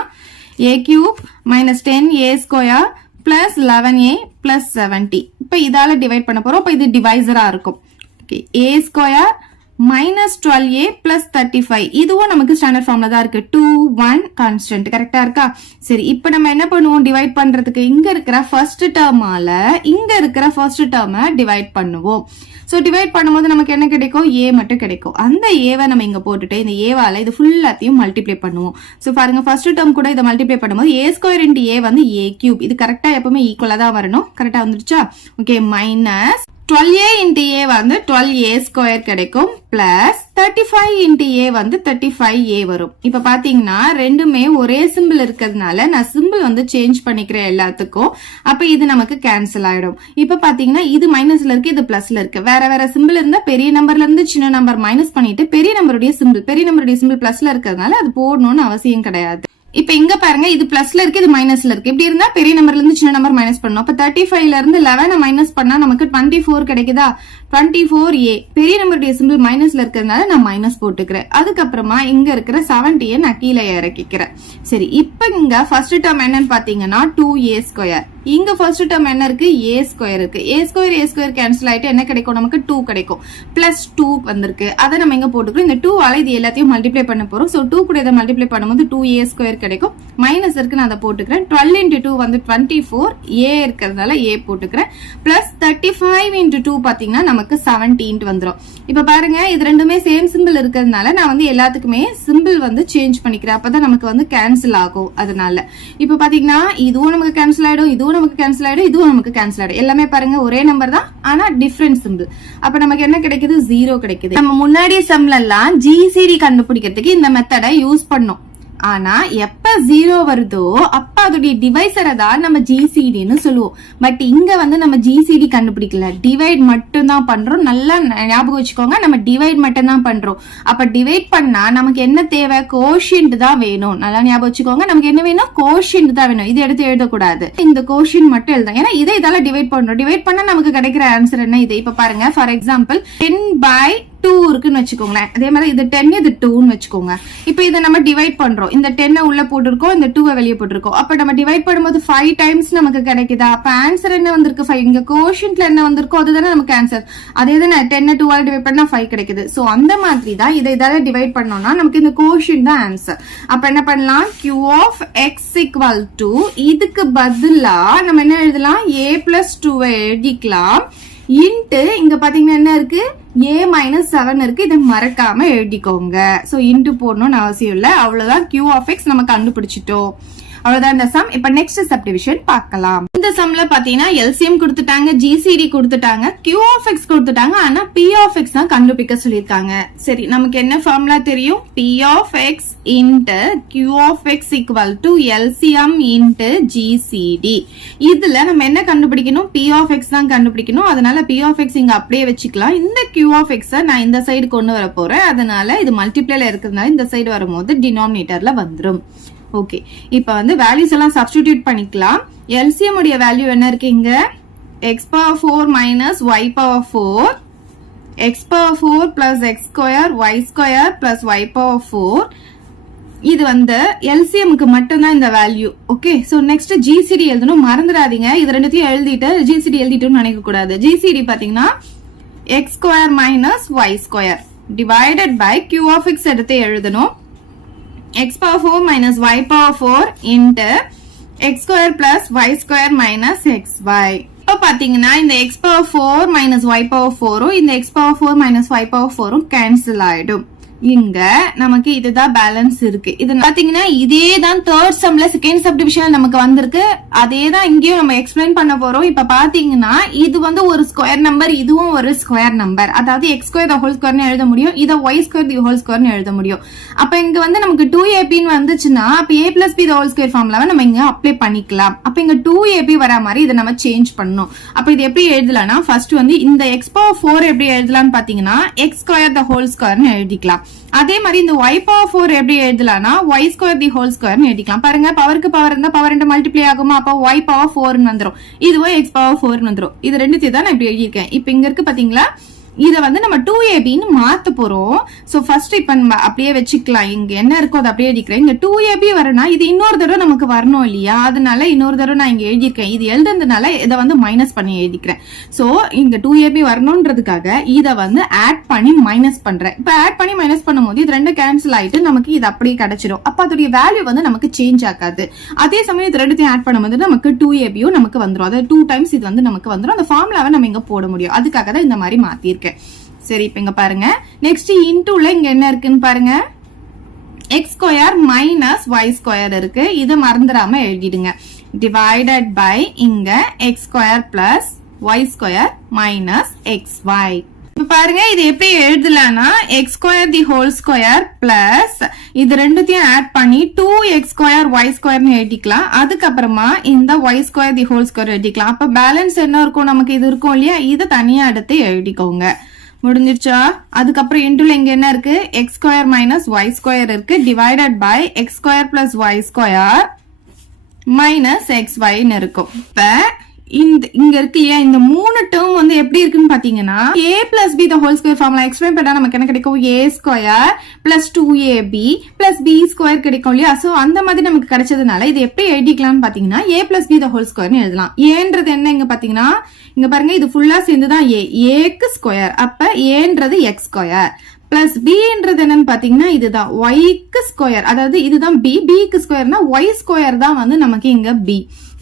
a cube minus 10a square plus 11a plus 70. இப்ப இதால டிவைட் பண்ண போறோம். இப்ப இது டிவைசரா இருக்கும். Okay, a square minus 12a plus 35. இதுவும் நமக்கு ஸ்டாண்டர்ட் ஃபார்ம்ல தான் இருக்கு. 2 1 கான்ஸ்டன்ட் கரெக்டா இருக்கா? சரி, இப்ப நம்ம என்ன பண்ணுவோம்? டிவைட் பண்றதுக்கு இங்க இருக்கிற ஃபர்ஸ்ட் டேர்மால இங்க இருக்கிற ஃபர்ஸ்ட் டேர்மை டிவைட் பண்ணுவோம். சோ டிவைட் பண்ணும்போது நமக்கு என்ன கிடைக்கும்? a மட்டும் கிடைக்கும். அந்த ஏவை நம்ம இங்க போட்டுட்டு இந்த ஏவால இது ஃபுல்லாத்தையும் மல்டிப்ளை பண்ணுவோம். சோ பாருங்க, ஃபர்ஸ்ட் டேர்ம் கூட இதை மல்டிப்ளை பண்ணும்போது a ஸ்கொயர் இன்டு a வந்து a கியூப். இது கரெக்டா எப்பவுமே ஈக்குவலா தான் வரணும். கரெக்டா வந்துருச்சா? Okay, minus 12a into a வந்து 12a ஸ்கொயர் கிடைக்கும் பிளஸ் 35 into a வந்து 35a வரும். இப்ப பாத்தீங்கன்னா ரெண்டுமே ஒரே சிம்பிள் இருக்கிறதுனால நான் சிம்பிள் வந்து சேஞ்ச் பண்ணிக்கிறேன் எல்லாத்துக்கும். அப்ப இது நமக்கு கேன்சல் ஆயிடும். இப்ப பாத்தீங்கன்னா இது மைனஸ்ல இருக்கு, இது பிளஸ்ல இருக்கு. வேற வேற சிம்பிள் இருந்தா பெரிய நம்பர்ல இருந்து சின்ன நம்பர் மைனஸ் பண்ணிட்டு பெரிய நம்பருடைய சிம்பிள் பிளஸ்ல இருக்கிறதுனால அது போடணும்னு அவசியம் கிடையாது. இப்ப இங்க பாருங்க, இது பிளஸ்ல இருக்கு, இது மைனஸ்ல இருக்கு. இப்படி இருந்தா பெரிய நம்பர்ல இருந்து சின்ன நம்பர் மைனஸ் பண்ணணும். அப்ப 35ல இருந்து 11 மைனஸ் பண்ணா நமக்கு 24 கிடைக்குதா? 24a பெரிய நம்பருடைய சிம்பிள் மைனஸ்ல இருக்கிறதுனால நான் மைனஸ் போட்டுக்கிறேன். அதுக்கப்புறமா இங்க இருக்கிற 70 நான் கீழே இறக்கிக்கிறேன். சரி, இப்ப இங்க ஃபர்ஸ்ட் டேர்ம் என்னன்னு பாத்தீங்கன்னா 2a ஸ்கொயர். இங்க ஃபர்ஸ்ட் டேர்ம் என்ன இருக்கு? a ஸ்கொயர் இருக்கு. a ஸ்கொயர் கேன்சல் ஆயிட்டு என்ன கிடைக்கும்? நமக்கு 2 கிடைக்கும். பிளஸ் 2 வந்திருக்கு, அதை நம்ம இங்க போட்டுக்கிறோம். இந்த 2 ஆல இது எல்லாத்தையும் மல்டிப்ளை பண்ண போறோம். சோ 2 கூட இதை மல்டிப்ளை பண்ணும்போது 2a ஸ்கொயர் கிடைக்கும். மைனஸ் இருக்கு, நான் அதை போட்டுக்கிறேன். 12 into 2 வந்து 24, a இருக்கிறதுனால a போட்டுக்கிறேன். பிளஸ் 35 into 2 பாத்தீங்கன்னா நமக்கு 17 வந்துரும். இப்ப பாருங்க, இது ரெண்டுமே சேம் சிம்பிள் இருக்கிறதுனால நான் வந்து எல்லாத்துக்குமே சிம்பிள் வந்து சேஞ்ச் பண்ணிக்கிறேன். அப்பதான் நமக்கு வந்து கேன்சல் ஆகும். அதனால இப்ப பாத்தீங்கன்னா இதுவும் நமக்கு கேன்சல் ஆயிடும், இதுவும் நமக்கு கேன்சல் ஆயிடும், இதுவும் நமக்கு கேன்சல் ஆயிடும். எல்லாமே பாருங்க ஒரே நம்பர் தான், ஆனா டிஃபரண்ட் சிம்பிள். அப்ப நமக்கு என்ன கிடைக்குது? 0 கிடைக்குது. நம்ம முன்னாடி சம்ல எல்லாம் ஜிசிடி கண்டுபிடிக்கிறதுக்கு இந்த மெத்தடை யூஸ் பண்ணோம். ஆனா எப்ப 0 வருதோ அப்ப அதோடைய டிவைசரை தான் நம்ம ஜிசிடின்னு சொல்லுவோம். பட் இங்க வந்து நம்ம ஜிசிடி கண்டுபிடிக்கல, டிவைட் மட்டும் தான் பண்றோம். நல்லா ஞாபகம் வச்சுக்கோங்க, நம்ம டிவைட் மட்டும் தான் பண்றோம். அப்ப டிவைட் பண்ணா நமக்கு என்ன தேவை? கோஷியன்ட் தான் வேணும். நல்லா ஞாபகம் வச்சுக்கோங்க, நமக்கு என்ன வேணும்? கோஷியன்ட் தான் வேணும். இது எடுத்து எழுதக்கூடாது, இந்த கோஷியன்ட் மட்டும் எழுதும். ஏன்னா இதை இதால டிவைட் பண்றோம். டிவைட் பண்ணா நமக்கு கிடைக்கிற ஆன்சர் என்ன? இது இப்ப பாருங்க, ஃபார் எக்ஸாம்பிள் 10/2 இருக்குன்னு வச்சுக்கோங்களேன். அதே மாதிரி இது 10, இது 2ன்னு வச்சுக்கோங்க. இப்ப இதை நம்ம டிவைட் பண்றோம். இந்த 10 உள்ள போட்டிருக்கோம், இந்த 2 வெளியே போட்டிருக்கோம். அப்ப நம்ம டிவைட் பண்ணும்போது 5 டைம்ஸ் நமக்கு கிடைக்குதா? அப்ப ஆன்சர் என்ன வந்திருக்கு? 5. இங்க கோஷன்ட்ல என்ன வந்திருக்கோ அதுதானே நமக்கு ஆன்சர். அதே தான் 10 2 டிவைட் பண்ணா 5 கிடைக்குது. சோ அந்த மாதிரி தான் இதை இதால டிவைட் பண்ணோம்னா நமக்கு இந்த கோஷன்ட் தான் ஆன்சர். அப்ப என்ன பண்ணலாம்? q of x equal to இதுக்கு பதிலா நம்ம என்ன எழுதலாம்? a plus 2 எழுதிக்கலாம். இன்ட்டு இங்க பாத்தீங்கன்னா என்ன இருக்கு? a minus 7 இருக்கு. இதை மறக்காம எழுதிக்கோங்க. சோ இன்ட்டு போடணும்னு அவசியம் இல்ல. அவ்வளவுதான், q of x நம்ம கண்டுபிடிச்சிட்டோம். அவ்வளவுதான் இந்த சம். இப்ப நெக்ஸ்ட் சப்டிவிஷன் பார்க்கலாம். இந்த சம்ல பாத்தீங்கன்னா எல்சிஎம் கொடுத்துட்டாங்க, ஜிசிடி கொடுத்துட்டாங்க, q of x கொடுத்துட்டாங்க. ஆனா p of x தான் கண்டுபிடிக்க சொல்லிருக்காங்க. சரி, நமக்கு என்ன ஃபார்முலா தெரியும்? p of x into q of x equal to LCM into GCD. இதுல நம்ம என்ன கண்டுபிடிக்கணும்? p of x தான் கண்டுபிடிக்கணும். அதனால p of x இங்க அப்படியே வச்சுக்கலாம். இந்த q of x நான் இந்த சைடு கொண்டு வர போறேன். அதனால இது மல்டிப்ளைல இருக்கிறதுனால இந்த சைடு வரும்போது டினாமினேட்டர்ல வந்துரும். ஓகே, இப்ப வந்து வேல்யூஸ் எல்லாம் சப்ஸ்டிடியூட் பண்ணிக்கலாம். எல்சிஎம் உடைய வேல்யூ என்ன இருக்கு? இங்க x power 4 minus y power 4, x power 4 plus x square, y square plus y power 4. இது வந்து எல்சிஎம்க்கு மட்டும் தான் இந்த வேல்யூ. ஓகே, சோ நெக்ஸ்ட் ஜிசிடி எழுதணும். மறந்துடாதீங்க, இது ரெண்டுத்தையும் எழுதிட்டு ஜிசிடி எழுதிட்டோம்னு நினைக்க கூடாது. ஜிசிடி பாத்தீங்கன்னா x square minus y square divided by q of x எடுத்து எழுதணும். x power 4 minus y power 4 into x square plus y square minus xy. இப்ப பாத்தீங்கன்னா இந்த x power 4 minus y power 4 இந்த x power 4 minus y power 4 cancel ஆயிடும். இங்க நமக்கு இதுதான் பேலன்ஸ் இருக்கு. இது பாத்தீங்கன்னா இதே தான் தேர்ட் சம்ல செகண்ட் சப்டிவிஷன் நமக்கு வந்திருக்கு. அதே தான் இங்கேயும் நம்ம எக்ஸ்பிளைன் பண்ண போறோம். இப்ப பாத்தீங்கன்னா இது வந்து ஒரு ஸ்கொயர் நம்பர், இதுவும் ஒரு ஸ்கொயர் நம்பர். அதாவது x ஸ்கொயர் தி ஹோல் ஸ்கொயர்னு எழுத முடியும், இத y ஸ்கொயர் தி ஹோல் ஸ்கொயர்னு எழுத முடியும். அப்ப இங்க வந்து நமக்கு 2ab வந்துச்சுன்னா அப்ப a plus b the whole square ஃபார்முலாவை நம்ம இங்க அப்ளை பண்ணிக்கலாம். அப்ப இங்க 2ab வரா மாதிரி இதை நம்ம சேஞ்ச் பண்ணணும். அப்ப இது எப்படி எழுதலாம்னா ஃபர்ஸ்ட் வந்து இந்த x power 4 எப்படி எழுதலாம்னு பாத்தீங்கன்னா x ஸ்கொயர் தி ஹோல் ஸ்கொயர்னு எழுதிக்கலாம். அதே மாதிரி இந்த y power 4 எப்படி எழுதலாம்னா y ஸ்கொயர் தி ஹோல் ஸ்கொயர்னு எழுதிக்கலாம். பாருங்க, பவருக்கு பவர் இருந்தா பவர் 2 மல்டிப்ளை ஆகுமா? அப்ப y power 4 ன்னு வந்துரும், இதுவும் x power 4 ன்னு வந்துரும். இது ரெண்டுத்தையும் தான் நான் இப்படி எழுதியிருக்கேன். இப்ப இங்க இருக்கு பாத்தீங்களா, இதை வந்து நம்ம 2ab மாத்த போறோம். சோ ஃபர்ஸ்ட் இப்ப நம்ம அப்படியே வச்சுக்கலாம். இங்க என்ன இருக்கோ அதை அப்படியே எழுதிக்கிறேன். இங்க 2ab வரனா இது இன்னொரு தடவை நமக்கு வரணும் இல்லையா, அதனால இன்னொரு தடவை நான் இங்க எழுதியிருக்கேன். இது எழுதுறதுனால இதை வந்து மைனஸ் பண்ணி எழுதிக்கிறேன். சோ இங்க 2ab வரணும்ன்றதுக்காக இதை வந்து ஆட் பண்ணி மைனஸ் பண்றேன். இப்ப ஆட் பண்ணி மைனஸ் பண்ணும்போது இது ரெண்டு கேன்சல் ஆயிட்டு நமக்கு இது அப்படியே கிடைச்சிடும். அப்ப அதோடைய வேல்யூ வந்து நமக்கு சேஞ்ச் ஆகாது. அதே சமயம் இது ரெண்டுத்தையும் ஆட் பண்ணும்போது நமக்கு 2ab நமக்கு வந்துடும். அதாவது 2 டைம்ஸ் இது வந்து நமக்கு வந்துடும். அந்த ஃபார்முலாவை நம்ம இங்க போட முடியும். அதுக்காக தான் இந்த மாதிரி மாத்திருக்கேன். சரி, இப்ப இங்க பாருங்க. நெக்ஸ்ட் இன்டூல இங்க என்ன இருக்குன்னு பாருங்க. x square minus y square இருக்கு. இதை மறந்துடாம எழுதிடுங்க. டிவைடட் பை இங்க x square plus y square minus xy. இப்ப பாருங்க இது எப்படி எழுதலாம்னா x square the whole square plus இது ரெண்டுத்தையும் ஆட் பண்ணி 2x ஸ்கொயர் y ஸ்கொயர்னு எழுதிக்கலாம். அதுக்கப்புறமா இந்த y square the whole square எழுதிக்கலாம். அப்ப பேலன்ஸ் என்ன இருக்கும், நமக்கு இது இருக்கும் இல்லையா, இதை தனியா எடுத்து எழுதிக்கோங்க. முடிஞ்சிருச்சா? அதுக்கப்புறம் இன்டுல இங்க என்ன இருக்கு, x square minus y square இருக்கு. Divided by x square plus y square minus xy இருக்கும். இப்ப இங்க இருக்கு இல்லையா, இந்த 3 டேர்ம் வந்து எப்படி இருக்குன்னு பாத்தீங்கன்னா a பிளஸ் b the whole square formula explain பண்ணா நமக்கு என்ன கிடைக்கும், a square plus 2ab plus b square கிடைக்கும் இல்லையா. சோ அந்த மாதிரி நமக்கு கிடைச்சதுனால இது எப்படி எழுதிக்கலாம்னு பாத்தீங்கன்னா a பிளஸ் b த ஹோல் ஸ்கொயர்னு எழுதலாம். ஏன்றது என்ன, இங்க பாத்தீங்கன்னா இங்க பாருங்க இது ஃபுல்லா சேர்ந்துதான் a ஸ்கொயர். அப்ப ஏன்றது x ஸ்கொயர் பிளஸ் பின்றது என்னன்னு பாத்தீங்கன்னா இதுதான் ஒய்க்கு ஸ்கொயர். அதாவது இதுதான் பிக்கு ஸ்கொயர்னா ஒய் ஸ்கொயர் தான் வந்து நமக்கு இங்க b.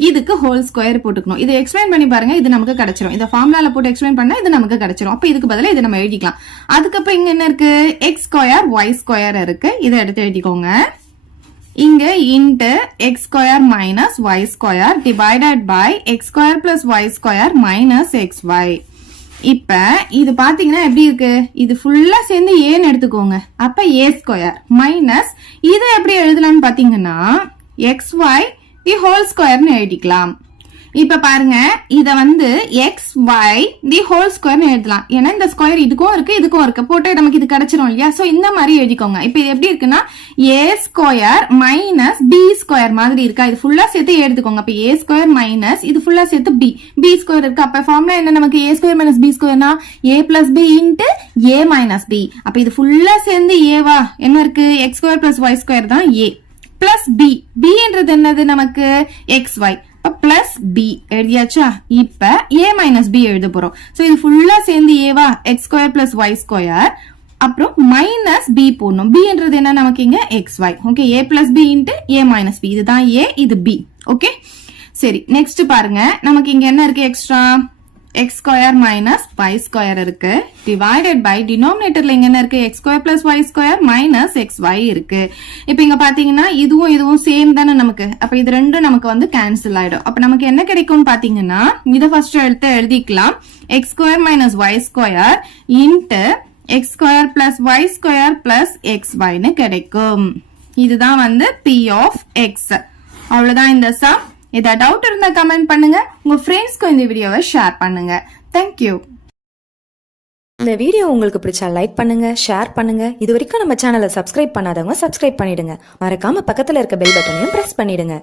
இதுக்கு ஹோல் ஸ்கொயர் போட்டுக்கணும். இதை எக்ஸ்பிளைன் பண்ணி பாருங்க, இது நமக்கு கிடைச்சிரும். இந்த ஃபார்முலால போட்டு எக்ஸ்பிளைன் பண்ணா இது நமக்கு கிடைச்சிரும். அப்ப இதுக்கு பதிலா இதை நம்ம எழுதிக்கலாம். அதுக்கப்புறம் இங்க என்ன இருக்கு, எக்ஸ் ஸ்கொயர் ஒய் ஸ்கொயர் இருக்கு. இதை எடுத்து எழுதிக்கோங்க. இங்க into X square minus Y square divided by X square plus Y square minus X Y. இப்ப இது பாத்தீங்கன்னா எப்படி இருக்கு, இது ஃபுல்லா சேர்ந்து ஏன்னு எடுத்துக்கோங்க. அப்ப ஏ ஸ்கொயர் மைனஸ் இதை எப்படி எழுதலாம்னு பாத்தீங்கன்னா எக்ஸ் ஒய் தி ஹோல் ஸ்கொயர்னு எழுதிக்கலாம். இப்ப பாருங்க இத வந்து எக்ஸ் ஒய் தி ஹோல் ஸ்கொயர்னு எழுதலாம். ஏன்னா இந்த ஸ்கொயர் இதுக்கும் இருக்கு இதுக்கும் இருக்கு, போட்டு நமக்கு இது கிடைச்சிரும் இல்லையா. சோ இந்த மாதிரி எழுதிக்கோங்க. இப்ப இது எப்படி இருக்குன்னா ஏ ஸ்கொயர் மைனஸ் பி ஸ்கொயர் மாதிரி இருக்கா, இது ஃபுல்லா சேர்த்து எடுத்துக்கோங்க. அப்ப ஏ ஸ்கொயர் மைனஸ் இது ஃபுல்லா சேர்த்து பி ஸ்கொயர் இருக்கு. அப்ப ஃபார்முலா என்ன, நமக்கு ஏ ஸ்கொயர் மைனஸ் பி ஸ்கொயர்னா A plus B into A minus B. அப்ப இது ஃபுல்லா சேர்ந்து ஏவா என்ன இருக்கு, X square plus Y square தான் ஏ பிளஸ் பின்றது என்னது நமக்கு எக்ஸ் ஒய். பிளஸ் பி எழுதியாச்சா. இப்ப ஏ மைனஸ் பி எழுத போறோம். சோ இது ஃபுல்லா சேர்ந்து ஏவா X square plus Y square, அப்புறம் மைனஸ் பி போடணும். பின்றது என்ன நமக்கு இங்க X Y. Okay, A plus B into A minus B. இதுதான் ஏ, இது பி. ஓகே சரி, நெக்ஸ்ட் பாருங்க நமக்கு இங்க என்ன இருக்கு, extra X square minus Y square இருக்கு. டிவைடட் பை டினாமினேட்டர்ல இங்க என்ன இருக்கு, X square plus Y square minus X Y இருக்கு. இப்ப இங்க பாத்தீங்கன்னா இதுவும் சேம் தானே நமக்கு. அப்ப இது ரெண்டும் நமக்கு வந்து கேன்சல் ஆயிடும். அப்ப நமக்கு என்ன கிடைக்கும்னு பாத்தீங்கன்னா இதை ஃபர்ஸ்ட் எடுத்து எழுதிக்கலாம். X square minus Y square into X square plus Y square plus X ஒய்னு கிடைக்கும். இதுதான் வந்து பி ஆஃப் எக்ஸ். அவ்வளவுதான் இந்த சம். ஏதாவது டவுட் இருந்தா கமெண்ட் பண்ணுங்க. உங்க ஃப்ரெண்ட்ஸ்க்கு இந்த வீடியோவை ஷேர் பண்ணுங்க. தேங்க்யூ. இந்த வீடியோ உங்களுக்கு பிடிச்சா லைக் பண்ணுங்க, ஷேர் பண்ணுங்க. இது வரைக்கும் நம்ம சேனலை சப்ஸ்கிரைப் பண்ணாதவங்க சப்ஸ்கிரைப் பண்ணிடுங்க. மறக்காம பக்கத்துல இருக்க பெல் பட்டனையும் பிரஸ் பண்ணிடுங்க.